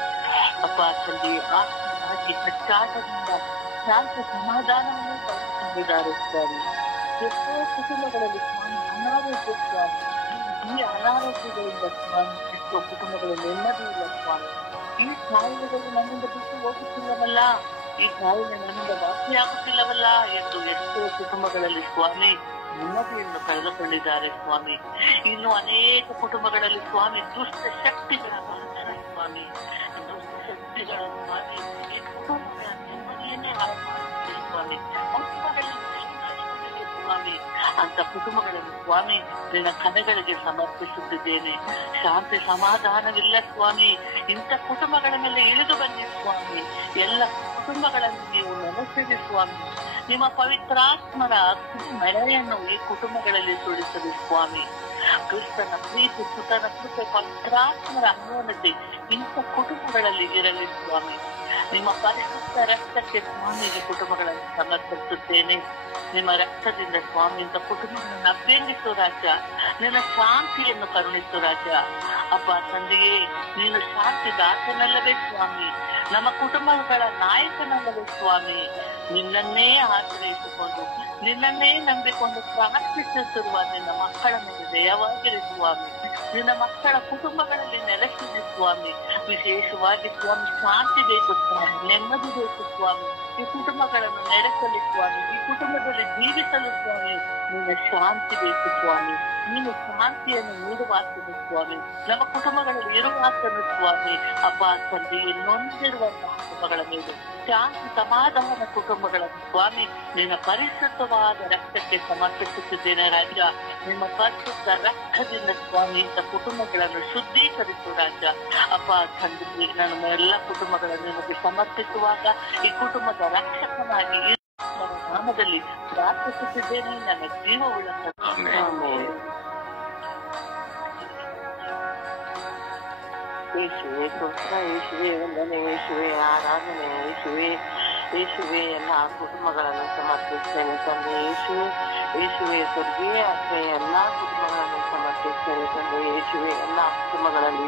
ಅಪ್ಪ ತಂದೆಯೇ, ಆತ್ಮವಾಗಿ ಕಚ್ಚಾಟದಿಂದ ಶಾಂತಿ ಸಮಾಧಾನವನ್ನು ಕಳೆದುಕೊಂಡಿದ್ದಾರೆ ಸ್ವಾಮಿ. ಎಷ್ಟೋ ಕುಟುಂಬಗಳಲ್ಲಿ ಸ್ವಾಮಿ ಅನಾರೋಗ್ಯ ಸ್ವಾಮಿ. ಈ ಅನಾರೋಗ್ಯಗಳಿಂದ ಸ್ವಾಮಿ ಎಷ್ಟೋ ಕುಟುಂಬಗಳ ನೆಮ್ಮದಿ ಇಲ್ಲ ಸ್ವಾಮಿ. ಈ ಕಾಯಿಲೆಗಳು ನನ್ನಿಂದ ಬಿಟ್ಟು ಹೋಗುತ್ತಿಲ್ಲವಲ್ಲ, ಈ ಕಾಯಿಲೆ ನನ್ನಿಂದ ವಾಸಿಯಾಗುತ್ತಿಲ್ಲವಲ್ಲ ಎಂದು ಎಷ್ಟೋ ಕುಟುಂಬಗಳಲ್ಲಿ ಸ್ವಾಮಿ ನೆಮ್ಮದಿಯನ್ನು ಕಳೆದುಕೊಂಡಿದ್ದಾರೆ ಸ್ವಾಮಿ. ಇನ್ನು ಅನೇಕ ಕುಟುಂಬಗಳಲ್ಲಿ ಸ್ವಾಮಿ ದುಷ್ಟ ಶಕ್ತಿಗಳ ಬಂಧನ ಸ್ವಾಮಿ. ದುಷ್ಟ ಶಕ್ತಿಗಳ ಸ್ವಾಮಿ ಈ ಕುಟುಂಬಗಳ ನೆಮ್ಮದಿಯನ್ನೇ ಹಾಕುತ್ತಿದೆ ಸ್ವಾಮಿ. ಸ್ವಾಮಿ, ಅಂತ ಕುಟುಂಬಗಳನ್ನು ಸ್ವಾಮಿ ನಿನ್ನ ಕನೆಗಳಿಗೆ ಸಮರ್ಪಿಸುತ್ತಿದ್ದೇನೆ. ಶಾಂತಿ ಸಮಾಧಾನವಿಲ್ಲ ಸ್ವಾಮಿ. ಇಂಥ ಕುಟುಂಬಗಳ ಮೇಲೆ ಇಳಿದು ಬನ್ನಿ ಸ್ವಾಮಿ. ಎಲ್ಲ ಕುಟುಂಬಗಳನ್ನು ನೀವು ನೆನೆಸಿರಿ ಸ್ವಾಮಿ. ನಿಮ್ಮ ಪವಿತ್ರಾತ್ಮರ ಮೆಳೆಯನ್ನು ಈ ಕುಟುಂಬಗಳಲ್ಲಿ ಸುಳಿಸಲಿ ಸ್ವಾಮಿ. ಕ್ರಿಸ್ತನ ಪ್ರೀತಿ, ಸುತನ ಕೃಪೆ, ಪವಿತ್ರಾತ್ಮರ ಅನ್ಯೋನ್ಯತೆ ಇಂಥ ಕುಟುಂಬಗಳಲ್ಲಿ ಇರಲಿ ಸ್ವಾಮಿ. ನಿಮ್ಮ ಪರಿಶುದ್ಧ ರಕ್ತಕ್ಕೆ ಸ್ವಾಮಿ ಈ ಕುಟುಂಬಗಳನ್ನು ಸಮರ್ಪಿಸುತ್ತೇನೆ. ನಿಮ್ಮ ರಕ್ತದಿಂದ ಸ್ವಾಮಿ ಇಂಥ ಕುಟುಂಬಗಳನ್ನು ಅಭ್ಯಂಗಿಸು ರಾಜ. ನಿನ್ನ ಶಾಂತಿಯನ್ನು ಕರುಣಿಸು ರಾಜ. ಅಪ್ಪ ತಂದೆಯೇ, ನೀನು ಶಾಂತಿ ದಾಸನಲ್ಲವೇ ಸ್ವಾಮಿ, ನಮ್ಮ ಕುಟುಂಬಗಳ ನಾಯಕನಲ್ಲವೇ ಸ್ವಾಮಿ. ನಿನ್ನನ್ನೇ ಆಶ್ರಯಿಸಿಕೊಂಡು ನಿನ್ನನ್ನೇ ನಂಬಿಕೊಂಡು ಪ್ರಾರ್ಥಿಸುತ್ತಿರುವ ನಿನ್ನ ಮಕ್ಕಳ ಮೇಲೆ ದಯವಾಗಿರಿ ಸ್ವಾಮಿ. ನಿನ್ನ ಮಕ್ಕಳ ಕುಟುಂಬಗಳಲ್ಲಿ ನೆಲೆಸಿದೆ ಸ್ವಾಮಿ. ವಿಶೇಷವಾಗಿ ಸ್ವಾಮಿ ಶಾಂತಿ ಬೇಕು ಸ್ವಾಮಿ, ನೆಮ್ಮದಿ ಬೇಕು ಸ್ವಾಮಿ. ಈ ಕುಟುಂಬಗಳನ್ನು ನೆಲೆಸಲಿ ಸ್ವಾಮಿ, ಈ ಕುಟುಂಬದಲ್ಲಿ ಜೀವಿಸಲು ಸ್ವಾಮಿ ನಿನ್ನ ಶಾಂತಿ ಬೇಕು ಸ್ವಾಮಿ. ನೀನು ಶಾಂತಿಯನ್ನು ನೀಡುವಾತನು ಸ್ವಾಮಿ, ನಮ್ಮ ಕುಟುಂಬಗಳಲ್ಲಿ ಇರುವಾತನು ಸ್ವಾಮಿ. ಅಪ್ಪ ತಂದೆಯೇ, ನೊಂದಿರುವಂತಹ ಕುಟುಂಬಗಳ ಮೇಲೆ ಶಾಂತಿ ಸಮಾಧಾನ ಕುಟುಂಬಗಳನ್ನು ಸ್ವಾಮಿ ನಿನ್ನ ಪರಿಶುದ್ಧವಾದ ರಕ್ತಕ್ಕೆ ಸಮರ್ಪಿಸುತ್ತಿದ್ದೇನೆ ರಾಜ. ನಿಮ್ಮ ಪರಿಶುದ್ಧ ರಕ್ತದಿಂದ ಸ್ವಾಮಿ ಇಂಥ ಕುಟುಂಬಗಳನ್ನು ಶುದ್ಧೀಕರಿಸು ರಾಜ. ಅಪ್ಪ ತಂದೆಯೇ, ನನ್ನ ಎಲ್ಲ ಕುಟುಂಬಗಳನ್ನು ನಿಮಗೆ ಸಮರ್ಪಿಸುವಾಗ ಈ ಕುಟುಂಬದ ರಕ್ಷಕನಾಗಿ ನಾಮದಲ್ಲಿ ಪ್ರಾರ್ಥಿಸುತ್ತಿದ್ದೇನೆ. ನನ್ನ ಜೀವವುಳ್ಳ ಯೇಸುವೆ ಸ್ತೋತ್ರ, ಯೇಸುವೆ ವಂದನೆ, ಯೇಸುವೆ ಆರಾಧನೆ, ಯೇಸುವೆ ಎಲ್ಲ ಕುಟುಂಬಗಳನ್ನು ಸಮರ್ಪಿಸ್ತೇನೆ ತಂದೆ. ಯೇಸುವೆ ಸ್ವರ್ಗೀಯ ಆಶ್ರಯ ಎಲ್ಲ ಕುಟುಂಬಗಳನ್ನು ಸಮರ್ಪಿಸ್ತೇನೆ ತಂದೆ. ಯೇಸುವೆ ಎಲ್ಲ ಕುಟುಂಬಗಳಲ್ಲಿ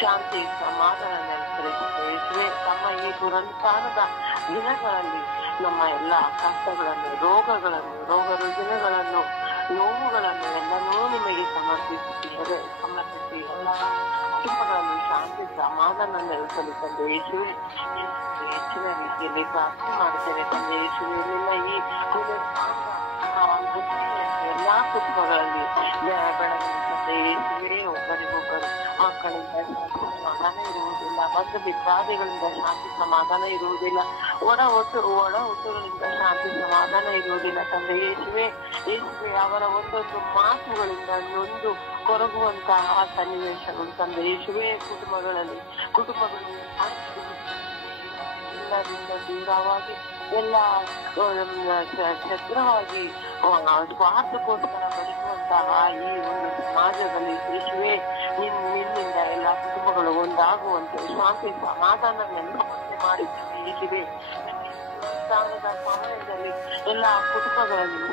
ಶಾಂತಿ ಸಮಾಧಾನ ನೆಲೆಸಿರುತ್ತದೆ. ಯೇಸುವೆ ತಮ್ಮ ಈ ದುರಂತಾನದ ದಿನಗಳಲ್ಲಿ ನಮ್ಮ ಎಲ್ಲ ಕಷ್ಟಗಳನ್ನು, ರೋಗ ರುಜಿನಗಳನ್ನು, ನೋವುಗಳನ್ನು ಎಲ್ಲನೂ ನಿಮಗೆ ಸಮರ್ಪಿಸಿ ಎಲ್ಲ ಕುಟುಂಬಗಳನ್ನು ಶಾಂತಿ ಸಮಾಧಾನ ನೆಲೆಸಲು ತಂದೆ. ಯೇಸುವೆ ಹೆಚ್ಚಿನ ರೀತಿಯಲ್ಲಿ ಪ್ರಾರ್ಥನೆ ಮಾಡುತ್ತೇನೆ ತಂದೆ. ಯೇಸುವೆ ನಿಮ್ಮ ಈ ಎಲ್ಲಾ ಕುಟುಂಬಗಳಲ್ಲಿ ಬೆಳಗಿನ ತಂದೆ. ಯೇಸುವೆ ಒಬ್ಬರಿಗೊಬ್ಬರು ಮಕ್ಕಳಿಂದ ಶಾಂತಿ ಸಮಾಧಾನ ಇರುವುದಿಲ್ಲ, ಬಂಧು ಮಿತ್ರಾದಿಗಳಿಂದ ಶಾಂತಿ ಸಮಾಧಾನ ಇರುವುದಿಲ್ಲ, ಒಳ ಹುಟ್ಟುಗಳಿಂದ ಶಾಂತಿ ಸಮಾಧಾನ ಇರುವುದಿಲ್ಲ ತಂದೆ. ಯೇಸುವೆ ಅವರ ಒಂದೊಂದು ಮಾತುಗಳಿಂದ ನೊಂದು ಕೊರಗುವಂತಹ ಸನ್ನಿವೇಶಗಳು ತಂದೆ. ಯೇಸುವೆ ಕುಟುಂಬಗಳು ಎಲ್ಲರಿಂದ ದೂರವಾಗಿ ಎಲ್ಲ ಛದ್ರವಾಗಿ ಸ್ವಾರ್ಥಕ್ಕೋಸ್ಕರ ಬದುಕುವಂತಹ ಈ ಒಂದು ಸಮಾಜದಲ್ಲಿ ಯೇಸುವೆ ನಿನ್ನಿಂದ ಎಲ್ಲ ಕುಟುಂಬಗಳು ಒಂದಾಗುವಂತೆ ಶಾಂತಿ ಸಮಾಧಾನ ನೆಲೆಸುವಂತೆ ಮಾಡಿದ್ದೇವೆ. ಯೇಸುವೆ ಸಮಯದಲ್ಲಿ ಎಲ್ಲ ಕುಟುಂಬಗಳಲ್ಲಿ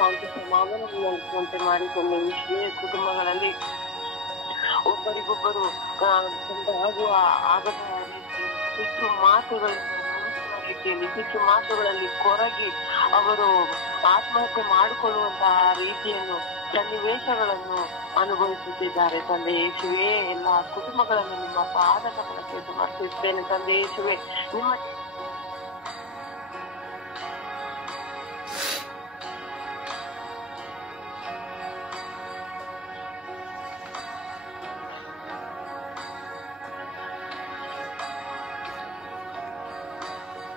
ಶಾಂತಿ ಸಮಾಧಾನ ನೆಲೆಸುವಂತೆ ಮಾಡಿಕೊಂಡು ಯೇಸುವೆ ಕುಟುಂಬಗಳಲ್ಲಿ ಒಬ್ಬರಿಗೊಬ್ಬರು ಆಗದ ಚುಚ್ಚು ಮಾತುಗಳಲ್ಲಿ ಕೊರಗಿ ಅವರು ಆತ್ಮಹತ್ಯೆ ಮಾಡಿಕೊಳ್ಳುವಂತಹ ರೀತಿಯನ್ನು ಸನ್ನಿವೇಶಗಳನ್ನು ಅನುಭವಿಸುತ್ತಿದ್ದಾರೆ ತಂದೆ. ಯೇಸುವೆ ಎಲ್ಲ ಕುಟುಂಬಗಳನ್ನು ನಿಮ್ಮ ಪಾದ ಕಮಲಕ್ಕೆ ಸಮರ್ಪಿಸುತ್ತೇನೆ ತಂದೆ. ಯೇಸುವೆ ನಿಮ್ಮ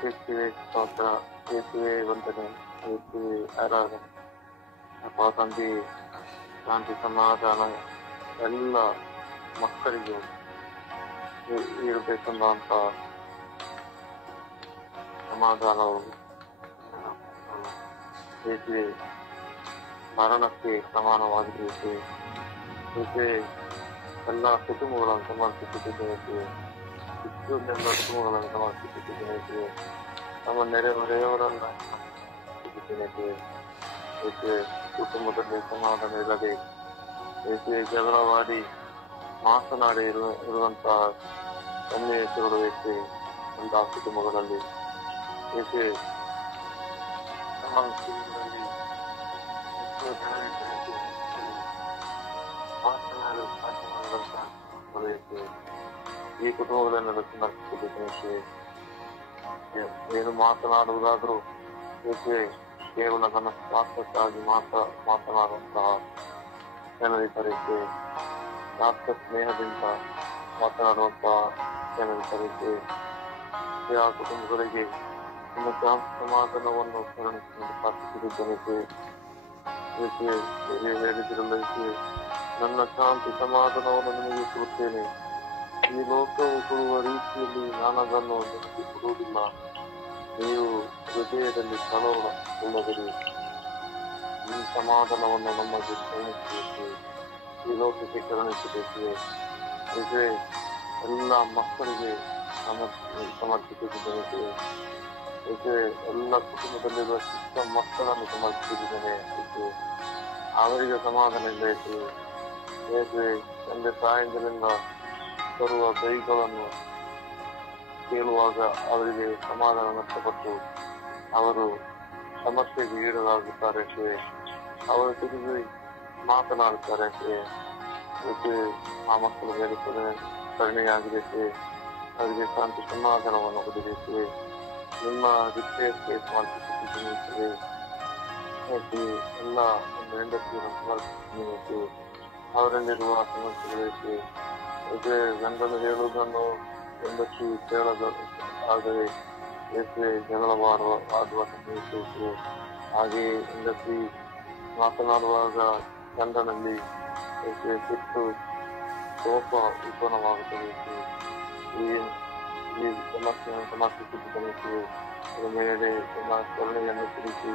ಯೇಸುವೆ ಸ್ತೋತ್ರ, ಯೇಸುವೆ ವಂದನೆ, ಯೇಸುವೆ ಆರಾಧನೆ. ಅಪ್ಪ ತಂದೆ, ಶಾಂತಿ ಸಮಾಧಾನ ಎಲ್ಲ ಮಕ್ಕಳಿಗೆ ಇರಬೇಕಂತ ಸಮಾಧಾನವು ಯೇಸುವೆ ಮರಣಕ್ಕೆ ಸಮಾನವಾಗಿರುತ್ತೆ. ಯೇಸುವೆ ಎಲ್ಲ ಕುಟುಂಬಗಳನ್ನು ಸಮರ್ಪಿಸುತ್ತಿದ್ದೇವೆ. ಎಲ್ಲ ಕುಟುಂಬಗಳನ್ನು ಸಮರ್ಪಿಸುತ್ತಿದ್ದೇವೆ. ನಮ್ಮ ನೆರೆಹೊರೆಯವರನ್ನ ಯೇಸುವೆ ಕುಟುಂಬದಲ್ಲಿ ಸಮಾಧಾನ ಇಲ್ಲದೆ ಯೇಸುವೆ ಜಗಳವಾಡಿ ಮಾತನಾಡಿ ಇರುವಂತಹ ಸನ್ನಿವೇಶಗಳು ಯೇಸುವೆ ಎಲ್ಲ ಕುಟುಂಬಗಳಲ್ಲಿ ಯೇಸುವೆ ಈ ಕುಟುಂಬಗಳನ್ನು ಸಮರ್ಪಿಸುತ್ತಿದ್ದೇನೆ. ಏನು ಮಾತನಾಡುವುದಾದ್ರೂ ಯೇಸುವೆ ಕೇವಲ ನನ್ನ ಸ್ವಾರ್ಥಕ್ಕಾಗಿ ಮಾತನಾಡುವಂತಹ ಜನರಿದ್ದರೆ ಸ್ವಾರ್ಥ ಸ್ನೇಹದಿಂದ ಮಾತನಾಡುವಂತಹ ಜನರಿದ್ದರೆ ಆ ಕುಟುಂಬಗಳಿಗೆ ನಿಮ್ಮ ಶಾಂತಿ ಸಮಾಧಾನವನ್ನು ಕರುಣಿಸಿಕೊಂಡು ಪ್ರಾರ್ಥಿಸುತ್ತಿದ್ದೇನೆ. ಹೇಳಿದಿರಲ್ಲ, ನನ್ನ ಶಾಂತಿ ಸಮಾಧಾನವನ್ನು ನಿಮಗೆ ಕೊಡುತ್ತೇನೆ, ಈ ಲೋಕವು ಕೊಡುವ ರೀತಿಯಲ್ಲಿ ನಾನದನ್ನು ನಿಮಗೆ ಕೊಡುವುದಿಲ್ಲ. ನೀವು ಹೃದಯದಲ್ಲಿ ಕಳವಳಗೊಳ್ಳದಿರಿ. ಈ ಸಮಾಧಾನವನ್ನು ನಮಗೆ ಕರುಣಿಸಬೇಕು, ಈ ಲೋಕಕ್ಕೆ ಕರುಣಿಸಬೇಕು. ಇದು ಎಲ್ಲ ಮಕ್ಕಳಿಗೆ ಸಮರ್ಪಿಸಿದ್ದೇನೆ. ಇದು ಎಲ್ಲ ಕುಟುಂಬದಲ್ಲಿರುವ ಚಿಕ್ಕ ಮಕ್ಕಳನ್ನು ಸಮರ್ಪಿಸಿದ್ದೇನೆ. ಇದು ಅವರಿಗೆ ಸಮಾಧಾನ ಬೇಕು. ಹೇಗೆ ತಂದೆ ತಾಯಿಂದರಿಂದ ಬರುವ ಕೈಗಳನ್ನು ಕೇಳುವಾಗ ಅವರಿಗೆ ಸಮಾಧಾನ ನಷ್ಟಪಟ್ಟು ಅವರು ಸಮಸ್ಯೆಗೆ ಈಡಾಗುತ್ತಾರೆ. ಅವರು ತಿರುಗಿ ಮಾತನಾಡುತ್ತಾರೆ. ಅದಕ್ಕೆ ಆ ಮಕ್ಕಳ ಮೇಲೆ ಕರುಣೆಯಾಗಬೇಕು. ಅವರಿಗೆ ಶಾಂತಿ ಸಮಾಧಾನವನ್ನು ಕೊಡಬೇಕು. ನಿಮ್ಮ ರಿಕ್ವೆಸ್ಟ್ ಸಮರ್ಪಿಸುತ್ತಿದ್ದೇನೆ. ಎಲ್ಲ ಒಂದು ಹೆಂಡತಿಯನ್ನು ಸಮರ್ಪಿಸುತ್ತೇನೆ. ಅವರಲ್ಲಿರುವ ಸಮಸ್ಯೆಗಳಿಗೆ ಏಕೆ ಗಂಡನು ಹೇಳುವುದನ್ನು ಹೆಂಡತಿ ಕೇಳದ ಆದರೆ ಏಕೆ ಜಗಳವಾಡುವ ಸಂಭವಿಸುವುದು. ಹಾಗೆಯೇ ಹೆಂಡತಿ ಮಾತನಾಡುವಾಗ ಗಂಡನಲ್ಲಿ ಏಕೆ ಸಿಟ್ಟು ಕೋಪ ಉತ್ಪನ್ನವಾಗುತ್ತದೆ. ಈ ಸಮಸ್ಯೆಯನ್ನು ಸಮರ್ಪಿಸುತ್ತಿದ್ದೇನೆ. ಅದರ ಮೇಲೆ ನಿಮ್ಮ ಕರುಣೆಯನ್ನು ತಿಳಿಸಿ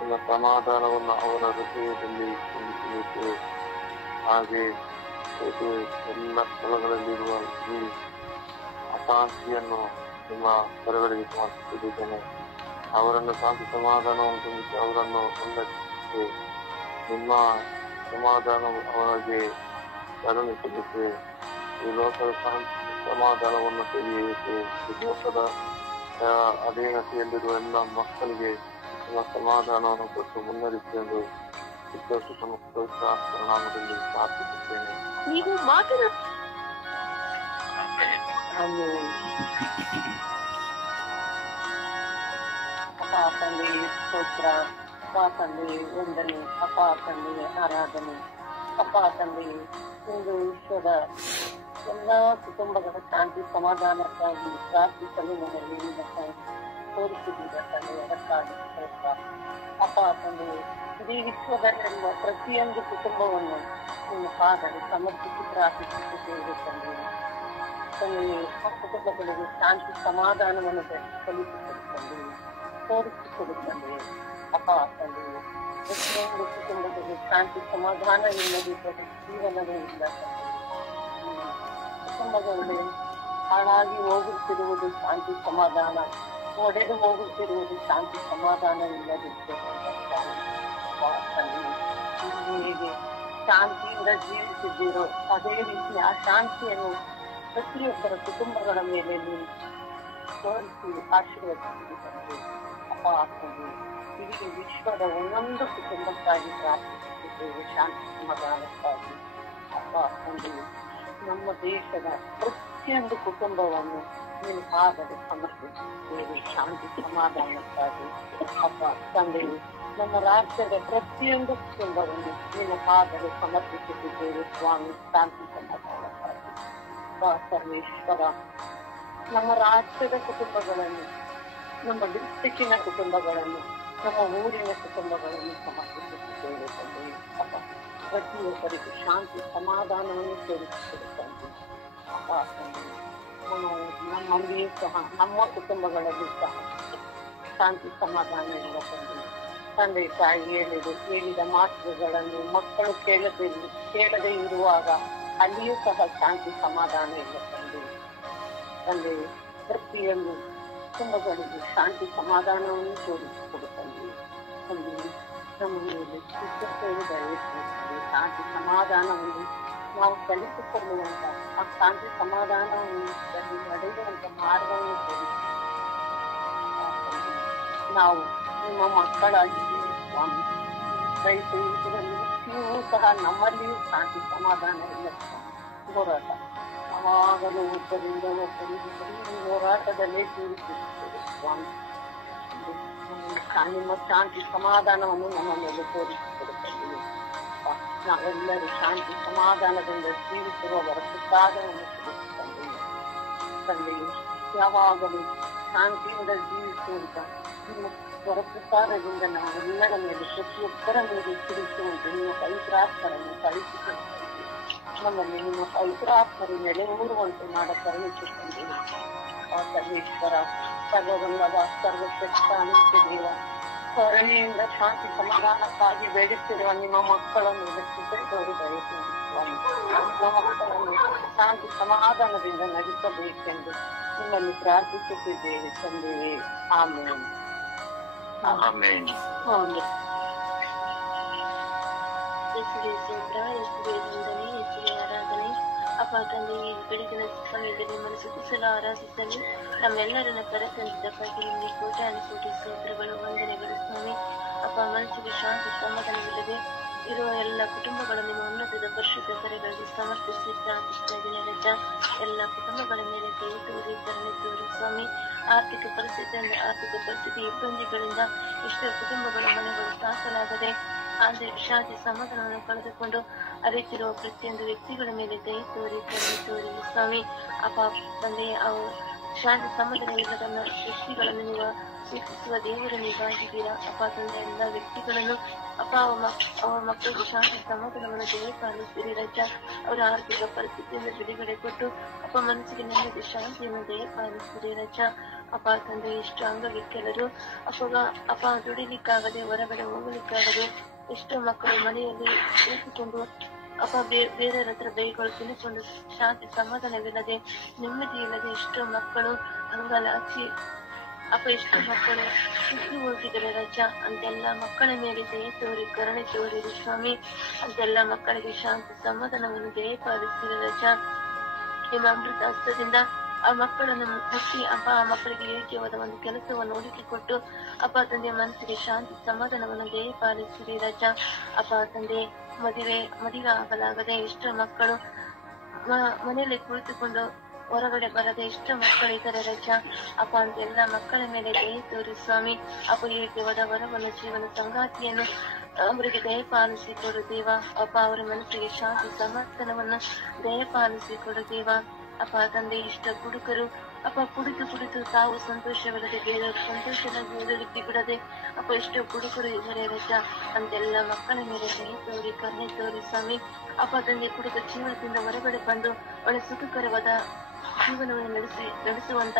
ನಿಮ್ಮ ಸಮಾಧಾನವನ್ನು ಅವರ ಹೃದಯದಲ್ಲಿ ತುಂಬಿಸಬೇಕು. ಹಾಗೆ ಎಲ್ಲ ಸ್ಥಳಗಳಲ್ಲಿರುವ ಈ ಅಶಾಂತಿಯನ್ನು ನಿಮ್ಮ ಕರಗಳಿಗೆ ಸಮರ್ಪಿಸುತ್ತಿದ್ದೇನೆ. ಅವರನ್ನು ಶಾಂತಿ ಸಮಾಧಾನವನ್ನು ತುಂಬಿಸಿ ಅವರನ್ನು ಉನ್ನತಿಸಿ ನಿಮ್ಮ ಸಮಾಧಾನವು ಅವರಿಗೆ ಕರುಣಿಸಬೇಕು. ಈ ಲೋಕದ ಸಮಾಧಾನವನ್ನು ತೆಗೆಯಬೇಕು. ಈ ಲೋಕದ ಅಧೀನತೆಯಲ್ಲಿರುವ ಎಲ್ಲ ಮಕ್ಕಳಿಗೆ ನಿಮ್ಮ ಸಮಾಧಾನವನ್ನು ಕೊಟ್ಟು ಮುನ್ನಡೆಸಲು ನಾಮದಲ್ಲಿ ಪ್ರಾರ್ಥಿಸುತ್ತೇನೆ. ನೀವು ಅಪ್ಪ ತಂದೆ ಸ್ತೋತ್ರ, ಅಪ್ಪ ತಂದೆ ವಂದನೆ, ಅಪ್ಪ ತಂದೆ ಆರಾಧನೆ. ಅಪ್ಪ ತಂದೆ ಇಂದು ವಿಶ್ವದ ಎಲ್ಲ ಕುಟುಂಬಗಳ ಶಾಂತಿ ಸಮಾಧಾನಕ್ಕಾಗಿ ಪ್ರಾರ್ಥಿಸಲು ನಮಗೆ ತೋರಿಸಿದ್ದೀರ ತಂದೆ. ಅದಕ್ಕಾಗಿ ಅಪ್ಪ ತಂದೆ ಇಡೀ ವಿಶ್ವದಲ್ಲಿರುವ ಪ್ರತಿಯೊಂದು ಕುಟುಂಬವನ್ನು ನಿಮ್ಮ ಪಾದದಲ್ಲಿ ಸಮರ್ಪಿಸಿ ಪ್ರಾರ್ಥಿಸುತ್ತಿದ್ದೇವೆ ತಂದೆ. ತಂದೆ ಆ ಕುಟುಂಬಗಳಿಗೆ ಶಾಂತಿ ಸಮಾಧಾನವನ್ನು ಕಲಿಸಿಕೊಡುತ್ತಂದೆ, ತೋರಿಸಿಕೊಡುತ್ತಂದೆ. ಅಪ್ಪ ತಂದೆ ಪ್ರತಿಯೊಂದು ಕುಟುಂಬದಲ್ಲಿ ಶಾಂತಿ ಸಮಾಧಾನ ಇಲ್ಲದಿದ್ದರೆ ಜೀವನವೇ ಇಲ್ಲ ತಂದೆ. ಕುಟುಂಬಗಳಲ್ಲಿ ಹಾಳಾಗಿ ಹೋಗುತ್ತಿರುವುದು ಶಾಂತಿ ಸಮಾಧಾನ, ಒಡೆದು ಹೋಗುತ್ತಿರುವುದು ಶಾಂತಿ ಸಮಾಧಾನ ಇಲ್ಲದಿದ್ದರೆ ಹೇಗೆ ಶಾಂತಿಯಿಂದ ಜೀವಿಸಿದ್ದೀರೋ ಅದೇ ರೀತಿ ಆ ಶಾಂತಿಯನ್ನು ಪ್ರತಿಯೊಬ್ಬರ ಕುಟುಂಬಗಳ ಮೇಲೆ ನೀವು ತೋರಿಸಿ ಆಶೀರ್ವದಿಸಿದ್ದೀರಿ. ಅಪ್ಪ ತಂದೆ ಇಡೀ ವಿಶ್ವದ ಒಂದೊಂದು ಕುಟುಂಬಕ್ಕಾಗಿ ಪ್ರಾರ್ಥಿಸುತ್ತಿದ್ದೇವೆ, ಶಾಂತಿ ಸಮಾಧಾನಕ್ಕಾಗಿ. ಅಪ್ಪ ತಂದೆ ನಮ್ಮ ದೇಶದ ಪ್ರತಿಯೊಂದು ಕುಟುಂಬವನ್ನು ನೀವು ಪಾದದಲ್ಲಿ ಸಮರ್ಪಿಸುತ್ತೇವೆ, ಶಾಂತಿ ಸಮಾಧಾನಕ್ಕಾಗಿ. ಅಪ್ಪ ತಂದೆ ನಮ್ಮ ರಾಜ್ಯದ ಪ್ರತಿಯೊಂದು ಕುಟುಂಬವನ್ನು ನಿಮ್ಮ ಪಾದದಲ್ಲಿ ಸಮರ್ಪಿಸುತ್ತಿದ್ದೇವೆ ಸ್ವಾಮಿ, ಶಾಂತಿ ಸಮಾಧಾನಕ್ಕಾಗಿ. ಸರ್ವೇಶ್ವರ ನಮ್ಮ ರಾಜ್ಯದ ಕುಟುಂಬಗಳನ್ನು, ನಮ್ಮ ಡಿಸ್ಟ್ರಿಕ್ಕಿನ ಕುಟುಂಬಗಳನ್ನು, ನಮ್ಮ ಊರಿನ ಕುಟುಂಬಗಳನ್ನು ಸಮರ್ಪಿಸುತ್ತಿದ್ದೇವೆ ತಂದೆ. ಅಪ್ಪ ಪ್ರತಿಯೊಬ್ಬರಿಗೂ ಶಾಂತಿ ಸಮಾಧಾನವನ್ನು ತೋರಿಸಿಕೊಡುತ್ತಂತೆ. ಅಪ್ಪ ತಂದೆ ನಮ್ಮಲ್ಲಿಯೂ ಸಹ ನಮ್ಮ ಕುಟುಂಬಗಳಲ್ಲಿ ಸಹ ಶಾಂತಿ ಸಮಾಧಾನ ಇಲ್ಲ ತಂದೆ. ತಂದೆ ತಾಯಿ ಹೇಳಿದ ಮಾತುಗಳನ್ನು ಮಕ್ಕಳು ಕೇಳದೆ ಇರುವಾಗ ಅಲ್ಲಿಯೂ ಸಹ ಶಾಂತಿ ಸಮಾಧಾನ ಇಲ್ಲ ತಂದೆ. ತಂದೆ ಪ್ರತಿಯೊಂದು ಕುಟುಂಬಗಳಿಗೆ ಶಾಂತಿ ಸಮಾಧಾನವನ್ನು ತೋರಿಸಿಕೊಡುತ್ತಂದೆ. ತಂದೆ ನಮ್ಮ ಮೇಲೆ ಶಾಂತಿ ಸಮಾಧಾನವನ್ನು ನಾವು ಕಲಿಸಿಕೊಳ್ಳುವಂತ ಆ ಶಾಂತಿ ಸಮಾಧಾನವನ್ನು ನಡೆಯುವಂತ ಮಾರ್ಗವನ್ನು ತೋರಿಸಿ ನಾವು ನಿಮ್ಮ ಮಕ್ಕಳಾಗಿದ್ದೇವೆ ಸ್ವಾಮಿ. ಇದರಲ್ಲಿಯೂ ಸಹ ನಮ್ಮಲ್ಲಿಯೂ ಶಾಂತಿ ಸಮಾಧಾನ ಇಲ್ಲ ಹೋರಾಟ ಯಾವಾಗಲೂ ಒಬ್ಬರಿಂದ ಒಬ್ಬರಿಗೆ ಹೋರಾಟದಲ್ಲೇ ಜೀವಿಸುತ್ತೇವೆ ಸ್ವಾಮಿ. ನಿಮ್ಮ ಶಾಂತಿ ಸಮಾಧಾನವನ್ನು ನಮ್ಮ ಮೇಲೆ ತೋರಿಸಿಕೊಡುತ್ತೇವೆ. ನಾವೆಲ್ಲರೂ ಶಾಂತಿ ಸಮಾಧಾನದಿಂದ ಜೀವಿಸುವವರ ಪ್ರಸಾದವನ್ನು ಕೊಡುತ್ತೇವೆ ತಂದೆ. ಯಾವಾಗಲೂ ಶಾಂತಿಯಿಂದ ಜೀವಿಸುವಂತ ನಿಮ್ಮ ವರಪ್ರಸಾದದಿಂದ ನಾವೆಲ್ಲರ ಮೇಲೆ ಪ್ರತಿಯೊಬ್ಬರ ಮೇಲೆ ತಿಳಿಸುವಂತೆ ನಿಮ್ಮ ಪವಿತ್ರಾತ್ಮರನ್ನು ಕಳಿಸಿಕೊಡುತ್ತೇವೆ. ನಮ್ಮಲ್ಲಿ ನಿಮ್ಮ ಪವಿತ್ರಾತ್ಮರು ನೆಲೆಯೂರುವಂತೆ ಮಾಡ ಕರುಣಿಸುತ್ತೇವೆ. ಸರ್ವೇಶ್ವರ ಸರ್ವಗಂಗದ ಸರ್ವಶ್ರೇಷ್ಠ ಅನಿತ್ಯ ದೇವ, ಕರುಣೆಯಿಂದ ಶಾಂತಿ ಸಮಾಧಾನಕ್ಕಾಗಿ ಬೆಳೆಯುತ್ತಿರುವ ನಿಮ್ಮ ಮಕ್ಕಳನ್ನು ರಕ್ಷಿಸಿದವರು ದಯವಿಟ್ಟು ನಿಮ್ಮ ಮಕ್ಕಳನ್ನು ಶಾಂತಿ ಸಮಾಧಾನದಿಂದ ನಡೆಸಬೇಕೆಂದು ನಿಮ್ಮನ್ನು ಪ್ರಾರ್ಥಿಸುತ್ತಿದ್ದೇವೆ ತಂದೆಯೇ. ಆಮೇಲೆ ಯೇಸುವೆ ಸ್ತೋತ್ರ, ಯೇಸುವೆ ವಂದನೆ, ಯೇಸುವೆ ಆರಾಧನೆ. ಅಪ್ಪ ತಂದೆ, ಈ ಬೆಳಗಿನ ಸಮಯದಲ್ಲಿ ನಿಮ್ಮನ್ನು ಸ್ತುತಿಸಲು ಆರಾಧಿಸಲು ನಮ್ಮೆಲ್ಲರನ್ನು ಕರೆತಂದಿದ್ದಕ್ಕಾಗಿ ನಿಮಗೆ ಕೋಟ್ಯಾನು ಕೋಟಿ ಸ್ತೋತ್ರಗಳು, ವಂದನೆಗಳು ಸ್ವಾಮಿ. ಅಪ್ಪ, ಮನಸ್ಸಿಗೆ ಶಾಂತಿ ಸಮಾಧಾನವಿಲ್ಲದೆ ಇರುವ ಎಲ್ಲ ಕುಟುಂಬಗಳು ನಿಮ್ಮ ಉನ್ನತದ ಪರಿಶುದ್ಧ ಕರೆಗಳಿಗೆ ಸಮರ್ಪಿಸಿ ಪ್ರಾರ್ಥಿಸ್ತಾ ಇದ್ದೀನಿ ರಜ. ಎಲ್ಲ ಕುಟುಂಬಗಳ ಮೇಲೆ ಕೈ ತೋರಿ ಕರುಣೆ ತೋರಿ ಸ್ವಾಮಿ. ಆರ್ಥಿಕ ಪರಿಸ್ಥಿತಿ ಇಬ್ಬಂದಿಗಳಿಂದ ಎಷ್ಟೋ ಕುಟುಂಬಗಳ ಮನೆಗಳು ಸಾಕಲಾಗದೆ ಶಾಂತಿ ಸಮಾಧಾನವನ್ನು ಕಳೆದುಕೊಂಡು ಅರಿತಿರುವ ಪ್ರತಿಯೊಂದು ವ್ಯಕ್ತಿಗಳ ಮೇಲೆ ದಯ ತೋರಿ ಕರುಣೆ ತೋರಿ ಸ್ವಾಮಿ. ಅಪ್ಪ ತಂದೆ, ಶಾಂತಿ ಸಮಾಧಾನವಿಲ್ಲದ ವ್ಯಕ್ತಿಗಳನ್ನು ನೀವು ವೀಕ್ಷಿಸುವ ದೇವರು ನೀವಾಗಿದ್ದೀರಾ. ಅಪ್ಪ ತಂದೆ, ಎಲ್ಲ ವ್ಯಕ್ತಿಗಳನ್ನು ಅಪ್ಪ ಅವರ ಮಕ್ಕಳಿಗೆ ಶಾಂತಿ ಸಮಾಧಾನವನ್ನು ದಯ ಪಾಲಿಸಿರಿ ರಜ. ಅವರ ಆರ್ಥಿಕ ಪರಿಸ್ಥಿತಿಯಿಂದ ಬಿಡುಗಡೆ ಕೊಟ್ಟು ಅಪ್ಪ ಮನಸ್ಸಿಗೆ ನೆಮ್ಮದಿ ಶಾಂತಿಯನ್ನು ದಯ ಪಾಲಿಸಿರಿ ರಜ. ಅಪ್ಪ ತಂದೆ, ಎಷ್ಟು ಅಂಗವಿಕಲರು ಅಪ್ಪ ದುಡಿಲಿಕ್ಕಾಗದೆ ಹೊರಗಡೆ ಹೋಗಲಿಕ್ಕಾಗದೆ ಎಷ್ಟೋ ಮಕ್ಕಳು ಮನೆಯಲ್ಲಿ ಕುಳಿತುಕೊಂಡು ಅಪ್ಪ ಬೇರೆಯವರ ಹತ್ರ ಬೈಗಳು ತಿನ್ನಿಕೊಂಡು ಶಾಂತಿ ಸಮಾಧಾನವಿಲ್ಲದೆ ನೆಮ್ಮದಿ ಇಲ್ಲದೆ ಎಷ್ಟೋ ಮಕ್ಕಳು ಅಂಗಲ ಹಚ್ಚಿ ಅಪ್ಪ ಎಷ್ಟು ಮಕ್ಕಳು ಸುದ್ದಿ ಹೋಗಿದ್ದಾರೆ ರಜ. ಅಂತೆಲ್ಲ ಮಕ್ಕಳ ಮೇಲೆ ದಯ ತೋರಿ ಕರುಣೆ ತೋರಿರಿ ಸ್ವಾಮಿ. ಅಂತೆಲ್ಲ ಮಕ್ಕಳಿಗೆ ಶಾಂತಿ ಸಮಾಧಾನವನ್ನು ದಯ ಪಾಲಿಸಿರಿ ರಜ. ನಿಮ್ಮ ಅಮೃತ ಹಸ್ತದಿಂದ ಆ ಮಕ್ಕಳನ್ನು ಮುಟ್ಟಿ ಅಪ್ಪ ಆ ಮಕ್ಕಳಿಗೆ ಯೋಗ್ಯವಾದ ಒಂದು ಕೆಲಸವನ್ನು ಹುಡುಕಿಕೊಟ್ಟು ಅಪ್ಪ ತಂದೆ ಮನಸ್ಸಿಗೆ ಶಾಂತಿ ಸಮಾಧಾನವನ್ನು ದಯ ಪಾಲಿಸಿರಿ ರಜ. ಅಪ್ಪ ತಂದೆ, ಮದುವೆ ಆಗಲಾಗದೆ ಎಷ್ಟೋ ಮಕ್ಕಳು ಮನೆಯಲ್ಲಿ ಕುಳಿತುಕೊಂಡು ಹೊರಗಡೆ ಬರದೆ ಎಷ್ಟೋ ಮಕ್ಕಳಿದ್ದಾರೆ ರಜ. ಅಪ್ಪ ಅಂತ ಎಲ್ಲ ಮಕ್ಕಳ ಮೇಲೆ ದಯ ತೋರಿ ಸ್ವಾಮಿ. ಅಪ್ಪ ಯೋಗ್ಯವಾದ ವರವನ್ನು ಜೀವನ ಸಂಗಾತಿಯನ್ನು ಅವರಿಗೆ ದಯ ಪಾಲಿಸಿ ಕೊಡು ದೇವ. ಅಪ್ಪ ಅವರ ಮನಸ್ಸಿಗೆ ಶಾಂತಿ ಸಮಾಧಾನವನ್ನು ದಯ ಪಾಲಿಸಿ ಕೊಡು ದೇವ. ಅಪ್ಪ ತಂದೆ, ಇಷ್ಟ ಕುಡುಕರು ಅಪ್ಪ ಕುಡಿದು ತಾವು ಸಂತೋಷವಿಲ್ಲದೆ ಬೇರೆಯವರು ಸಂತೋಷವಾಗಿ ಇರಲಿಕ್ಕೆ ಬಿಡದೆ ಅಪ್ಪ ಎಷ್ಟೋ ಕುಡುಕರು ಇದ್ದಾರೆ ರಜ. ಅಂತೆಲ್ಲ ಮಕ್ಕಳ ಮೇಲೆ ದಯ ತೋರಿ ಕರುಣೆ ತೋರಿ ಸ್ವಾಮಿ. ಅಪ್ಪ ತಂದೆ, ಕುಡಿದ ಜೀವನದಿಂದ ಹೊರಗಡೆ ಬಂದು ಒಳ್ಳೆ ಸುಖಕರವಾದ ಜೀವನವನ್ನು ನಡೆಸುವಂತ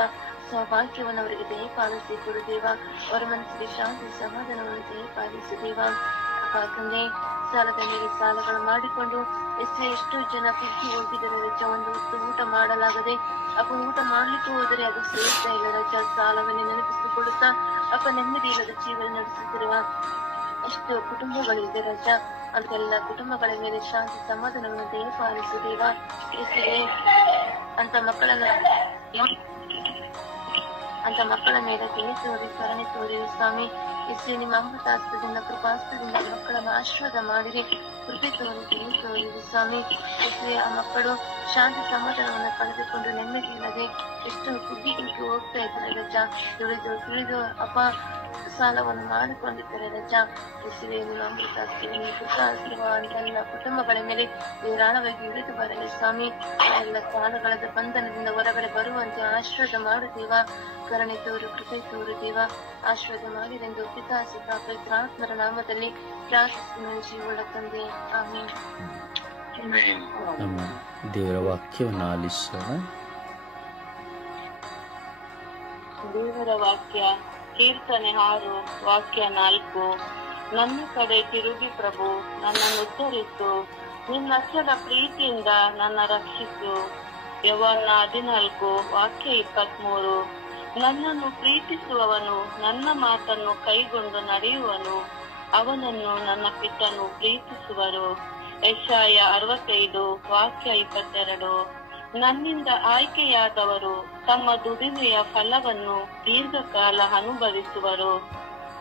ಸೌಭಾಗ್ಯವನ್ನು ಅವರಿಗೆ ದಯ ಪಾಲಿಸಿ ಕೊಡು ದೇವ. ಅವರ ಮನಸ್ಸಿಗೆ ಶಾಂತಿ ಸಮಾಧಾನವನ್ನು ದಯ ಪಾಲಿಸಿ ದೇವ. ಅಪ್ಪ ತಂದೆ, ಸಾಲದ ಮೇಲೆ ಸಾಲಗಳು ಮಾಡಿಕೊಂಡು ಎಷ್ಟೋ ಜನ ಕುಗ್ಗಿ ಹೋಗಿದ್ದಾರೆ ರಜ. ಒಂದು ಹೊತ್ತು ಊಟ ಮಾಡಲಾಗದೆ ಅಪ್ಪ ಊಟ ಮಾಡ್ಲಿಕ್ಕೆ ಹೋದರೆ ಅದು ಸೇರ್ತಾ ಇಲ್ಲ ರಜ. ಸಾಲವನ್ನೇ ನೆನಪಿಸಿಕೊಳ್ಳುತ್ತಾ ಅಪ್ಪ ನೆಮ್ಮದಿ ಇಲ್ಲದ ಜೀವನ ನಡೆಸುತ್ತಿರುವ ಎಷ್ಟೋ ಕುಟುಂಬಗಳಿದೆ ರಜ. ಅಂತೆಲ್ಲ ಕುಟುಂಬಗಳ ಮೇಲೆ ಶಾಂತಿ ಸಮಾಧಾನವನ್ನು ದಯ ಪಾಲಿಸು ದೇವ. ಅಂತ ಮಕ್ಕಳ ಮೇಲೆ ದಯ ತೋರಿ ಕರುಣೆ ತೋರಿ ಸ್ವಾಮಿ. ಎಸ್ಸೆ ನಿಮ್ಮ ಅಮೃತಾಸ್ತ್ರದಿಂದ ಕೃಪಾಸ್ತ್ರದಿಂದ ಮಕ್ಕಳನ್ನು ಆಶೀರ್ವಾದ ಮಾಡಿರಿ, ಕೃಪೆ ತೋರಿ ದಯ ತೋರಿರಿ ಸ್ವಾಮಿ. ಎಸ್ಸೆ ಆ ಮಕ್ಕಳು ಶಾಂತಿ ಸಮಾಧಾನವನ್ನು ಕಳೆದುಕೊಂಡು ನೆಮ್ಮದಿ ಇಲ್ಲದೆ ಎಷ್ಟು ಕುಗ್ಗಿಗೆ ಹೋಗ್ತಾ ಇದ್ದಾರೆ ರಜ. ತಿಳಿದು ಅಪ್ಪ ಸಾಲವನ್ನು ಮಾಡಿಕೊಂಡಿದ್ದಾರೆ ರಜ. ಎಸ್ಸೆ ನಿಮ್ಮ ಅಮೃತಾಸ್ತ್ರವನ್ನು ಕೃಪಾಸ್ತ್ರವ ಅಂತೆಲ್ಲ ಕುಟುಂಬಗಳ ಮೇಲೆ ಧಾರಾಳವಾಗಿ ಇಳಿದು ಬರಲಿ ಸ್ವಾಮಿ. ಎಲ್ಲ ಸಾಲಗಳ ಬಂಧನದಿಂದ ಹೊರಗಡೆ ಬರುವಂತೆ ಆಶೀರ್ವಾದ ಮಾಡು ದೇವ. ಕರುಣೆ ತೋರು, ಕೃಪೆ ತೋರು ದೇವ. ಆಶೀರ್ವಾದ ಮಾಡಿರೆಂದು ಪಿತಾ ಸುತ ಪವಿತ್ರಾತ್ಮರ ನಾಮದಲ್ಲಿ ಪ್ರಾರ್ಥಿಸುವ ಜೀವನ ತಂದೆ, ಆಮೇಲೆ. ದೇವರ ವಾಕ್ಯವನ್ನು ಆಲಿಸೋಣ. ದೇವರ ವಾಕ್ಯ, ಕೀರ್ತನೆ 6 ವಾಕ್ಯ 4. ನನ್ನ ಕಡೆ ತಿರುಗಿ ಪ್ರಭು, ನನ್ನನ್ನು ಉದ್ಧರಿಸು, ನಿನ್ನ ಅಚಲ ಪ್ರೀತಿಯಿಂದ ನನ್ನ ರಕ್ಷಿಸು. ಯವನ್ನ 14 ವಾಕ್ಯ 23. ನನ್ನನ್ನು ಪ್ರೀತಿಸುವವನು ನನ್ನ ಮಾತನ್ನು ಕೈಗೊಂಡು ನಡೆಯುವನು, ಅವನನ್ನು ನನ್ನ ಪಿತನು ಪ್ರೀತಿಸುವರು. ಯೆಶಾಯ 65 ವಾಕ್ಯ 22. ನನ್ನಿಂದ ಆಯ್ಕೆಯಾದವರು ತಮ್ಮ ದುಡಿಮೆಯ ಫಲವನ್ನು ದೀರ್ಘಕಾಲ ಅನುಭವಿಸುವರು.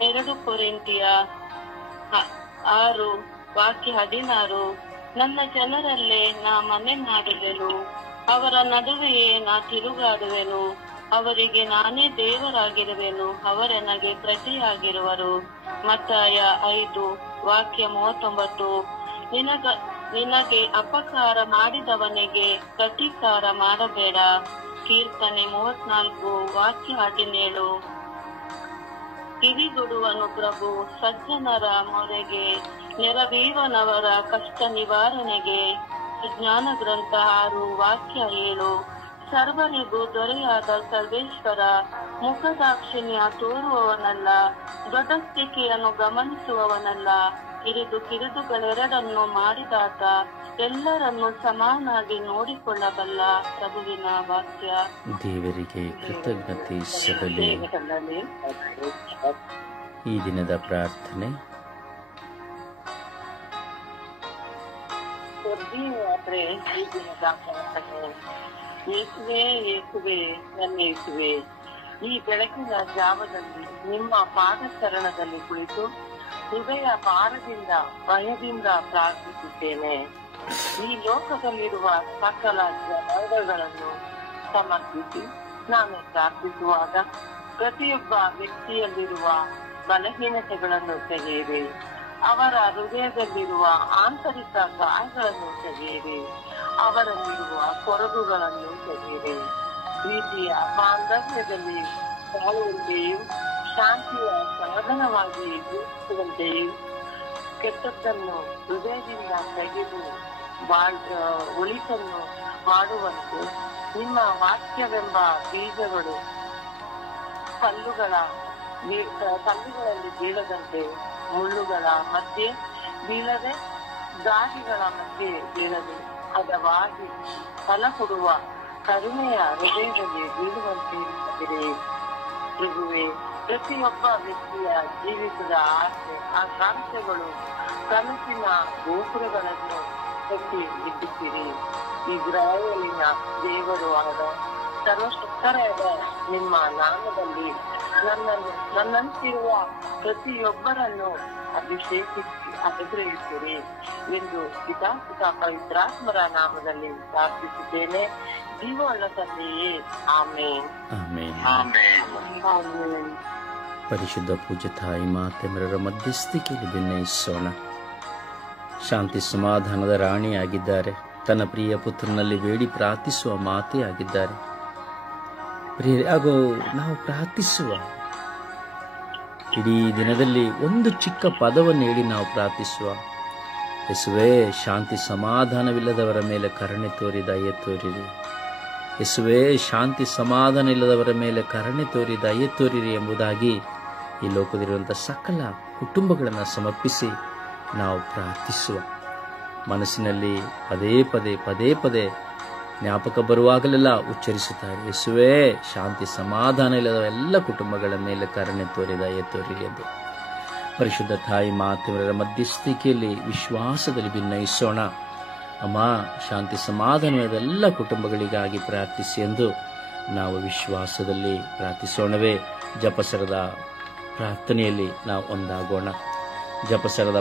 2 ಕೊರಿಂಥಿಯ 6 ವಾಕ್ಯ 16. ನನ್ನ ಜನರಲ್ಲೇ ನಾ ಮನೆ ಮಾಡುವೆನು, ಅವರ ನಡುವೆಯೇ ನಾ ತಿರುಗಾಡುವೆನು, ಅವರಿಗೆ ನಾನೇ ದೇವರಾಗಿರುವೆನು, ಅವರೆನಗೆ ಪ್ರಜೆಯಾಗಿರುವರು. ಮತ್ತಾಯ 5 ವಾಕ್ಯ 39. ನಿನಗೆ ಅಪಕಾರ ಮಾಡಿದವನಿಗೆ ಪ್ರತೀಕಾರ ಮಾಡಬೇಡ. ಕೀರ್ತನೆ 34 ವಾಕ್ಯ 17. ಕಿವಿಗೊಡುವನು ಪ್ರಭು ಸಜ್ಜನರ ಮೊರೆಗೆ, ನೆರವೀವನವರ ಕಷ್ಟ ನಿವಾರಣೆಗೆ. ಜ್ಞಾನ ಗ್ರಂಥ 6 ವಾಕ್ಯ 7. ಸರ್ವರಿಗೂ ದೊರೆಯಾದ ಸರ್ವೇಶ್ವರ ಮುಖದಾಕ್ಷಿಣ್ಯ ತೋರುವವನಲ್ಲ, ದೊಡ್ಡಸ್ತಿಕೆಯನ್ನು ಗಮನಿಸುವವನಲ್ಲ, ಹಿರಿದು ಕಿರಿದುಗಳೆರಡನ್ನು ಮಾಡಿದಾತ, ಎಲ್ಲರನ್ನು ಸಮಾನಾಗಿ ನೋಡಿಕೊಳ್ಳಬಲ್ಲ ಪ್ರಭುವಿನ ವಾಕ್ಯ. ದೇವರಿಗೆ ಕೃತಜ್ಞತೆ ಸಲ್ಲಲಿ. ಈ ದಿನದ ಪ್ರಾರ್ಥನೆ. ಸ್ವರ್ಗೀಯವಾದ್ರೆ ಈ ದಿನದ ಪ್ರಾರ್ಥನೆ. ಯೇಸುವೆ ಯೇಸುವೆ ನನ್ನ ಯೇಸುವೆ, ಈ ಬೆಳಕಿನ ಜಾವದಲ್ಲಿ ನಿಮ್ಮ ಪಾದಚರಣದಲ್ಲಿ ಕುಳಿತು ಹೃದಯ ಭಾರದಿಂದ ಭಯದಿಂದ ಪ್ರಾರ್ಥಿಸುತ್ತೇನೆ. ಈ ಲೋಕದಲ್ಲಿರುವ ಸಕಲ ಜನಾಂಗಗಳನ್ನು ಸಮರ್ಪಿಸಿ ನಾನು ಪ್ರಾರ್ಥಿಸುವಾಗ ಪ್ರತಿಯೊಬ್ಬ ವ್ಯಕ್ತಿಯಲ್ಲಿರುವ ಬಲಹೀನತೆಗಳನ್ನು ತೆಗೆಯಿರಿ. ಅವರ ಹೃದಯದಲ್ಲಿರುವ ಆಂತರಿಕ ಗಾಯಗಳನ್ನು ತೆಗೆಯಿರಿ. ಅವರಲ್ಲಿರುವ ಕೊರಗುಗಳನ್ನು ತೆಗೆಯಿರಿ. ಪ್ರೀತಿಯ ಬಾಂಧವ್ಯದಲ್ಲಿ ಬಾಳುವಂತೆಯೂ ಶಾಂತಿಯ ಸಾಧನವಾಗಿ ಜೀವಿಸುವಂತೆಯೂ ಕೆಟ್ಟದ್ದನ್ನು ಹೃದಯದಿಂದ ತೆಗೆದು ಒಳಿತನ್ನು ಮಾಡುವಂತೆ ನಿಮ್ಮ ವಾಕ್ಯವೆಂಬ ಬೀಜಗಳು ಕಲ್ಲುಗಳಲ್ಲಿ ಬೀಳದಂತೆ, ಮುಳ್ಳುಗಳ ಮಧ್ಯೆ ಬೀಳದೆ, ದಾರಿಗಳ ಮಧ್ಯೆ ಬೀಳದೆ ಹದವಾಗಿ ಫಲ ಕೊಡುವ ಕರುಣೆಯ ಹೃದಯದಲ್ಲಿ ಬೀಳುವಂತೆ ಇರುತ್ತದೆ. ಪ್ರಭುವೇ, ಪ್ರತಿಯೊಬ್ಬ ವ್ಯಕ್ತಿಯ ಜೀವಿತದ ಆಸೆ ಆಕಾಂಕ್ಷೆಗಳು ಕನಸಿನ ಗೋಪುರಗಳನ್ನು ಕಟ್ಟಿ ಇಟ್ಟಿದ್ದೀರಿ. ಇಸ್ರಾಯೇಲಿನ ದೇವರು ಆದ ಸರ್ವಶಕ್ತರಾದ ನಿಮ್ಮ ನಾಮದಲ್ಲಿ ನನ್ನಂತಿರುವ ಪ್ರತಿಯೊಬ್ಬರನ್ನು ಅಭಿಷೇಕಿಸಿ ಅನುಗ್ರಹಿಸಿರಿ ಎಂದು ಪಿತಾಸುತ ಪವಿತ್ರಾತ್ಮರ ನಾಮದಲ್ಲಿ ಪ್ರಾರ್ಥಿಸುತ್ತೇನೆ. ಜೀವವುಳ್ಳ ತಂದೆಯೇ, ಆಮೇನ್. ಪರಿಶುದ್ಧ ಪೂಜ್ಯ ತಾಯಿ ಮಾತೆಮರರ ಮಧ್ಯಸ್ಥಿಕೆಯಲ್ಲಿ ಭಿನ್ನಯಿಸೋಣ. ಶಾಂತಿ ಸಮಾಧಾನದ ರಾಣಿಯಾಗಿದ್ದಾರೆ. ತನ್ನ ಪ್ರಿಯ ಪುತ್ರನಲ್ಲಿ ಬೇಡಿ ಪ್ರಾರ್ಥಿಸುವ ಮಾತೆ ಆಗಿದ್ದಾರೆ. ಪ್ರಿಯರೇ, ಹಾಗೂ ನಾವು ಪ್ರಾರ್ಥಿಸುವ ಇಡೀ ದಿನದಲ್ಲಿ ಒಂದು ಚಿಕ್ಕ ಪದವನ್ನು ಹೇಳಿ ನಾವು ಪ್ರಾರ್ಥಿಸುವ. ಯೇಸುವೇ, ಶಾಂತಿ ಸಮಾಧಾನವಿಲ್ಲದವರ ಮೇಲೆ ಕರುಣೆ ತೋರಿ ದಯೆ ತೋರಿರಿ. ಯೇಸುವೇ, ಶಾಂತಿ ಸಮಾಧಾನ ಇಲ್ಲದವರ ಮೇಲೆ ಕರುಣೆ ತೋರಿ ದಯೆ ತೋರಿರಿ ಎಂಬುದಾಗಿ ಈ ಲೋಕದಲ್ಲಿರುವಂಥ ಸಕಲ ಕುಟುಂಬಗಳನ್ನು ಸಮರ್ಪಿಸಿ ನಾವು ಪ್ರಾರ್ಥಿಸುವ. ಮನಸ್ಸಿನಲ್ಲಿ ಪದೇ ಪದೇ ಜ್ಞಾಪಕ ಬರುವಾಗಲೆಲ್ಲ ಉಚ್ಚರಿಸುತ್ತಾರೆ, ಯೇಸುವೇ, ಶಾಂತಿ ಸಮಾಧಾನ ಇಲ್ಲದ ಎಲ್ಲ ಕುಟುಂಬಗಳ ಮೇಲೆ ಕರುಣೆ ತೋರಿ ದಯೆ ತೋರಿರಿ ಎಂದು. ಪರಿಶುದ್ಧ ತಾಯಿ ಮಾತೆಯವರ ಮಧ್ಯಸ್ಥಿಕೆಯಲ್ಲಿ ವಿಶ್ವಾಸದಲ್ಲಿ ಭಿನ್ನಯಿಸೋಣ. ಅಮ್ಮ, ಶಾಂತಿ ಸಮಾಧಾನವೆಲ್ಲ ಕುಟುಂಬಗಳಿಗಾಗಿ ಪ್ರಾರ್ಥಿಸಿ ಎಂದು ನಾವು ವಿಶ್ವಾಸದಲ್ಲಿ ಪ್ರಾರ್ಥಿಸೋಣವೇ. ಜಪಸರದ ಪ್ರಾರ್ಥನೆಯಲ್ಲಿ ನಾವು ಒಂದಾಗೋಣ. ಜಪಸರದ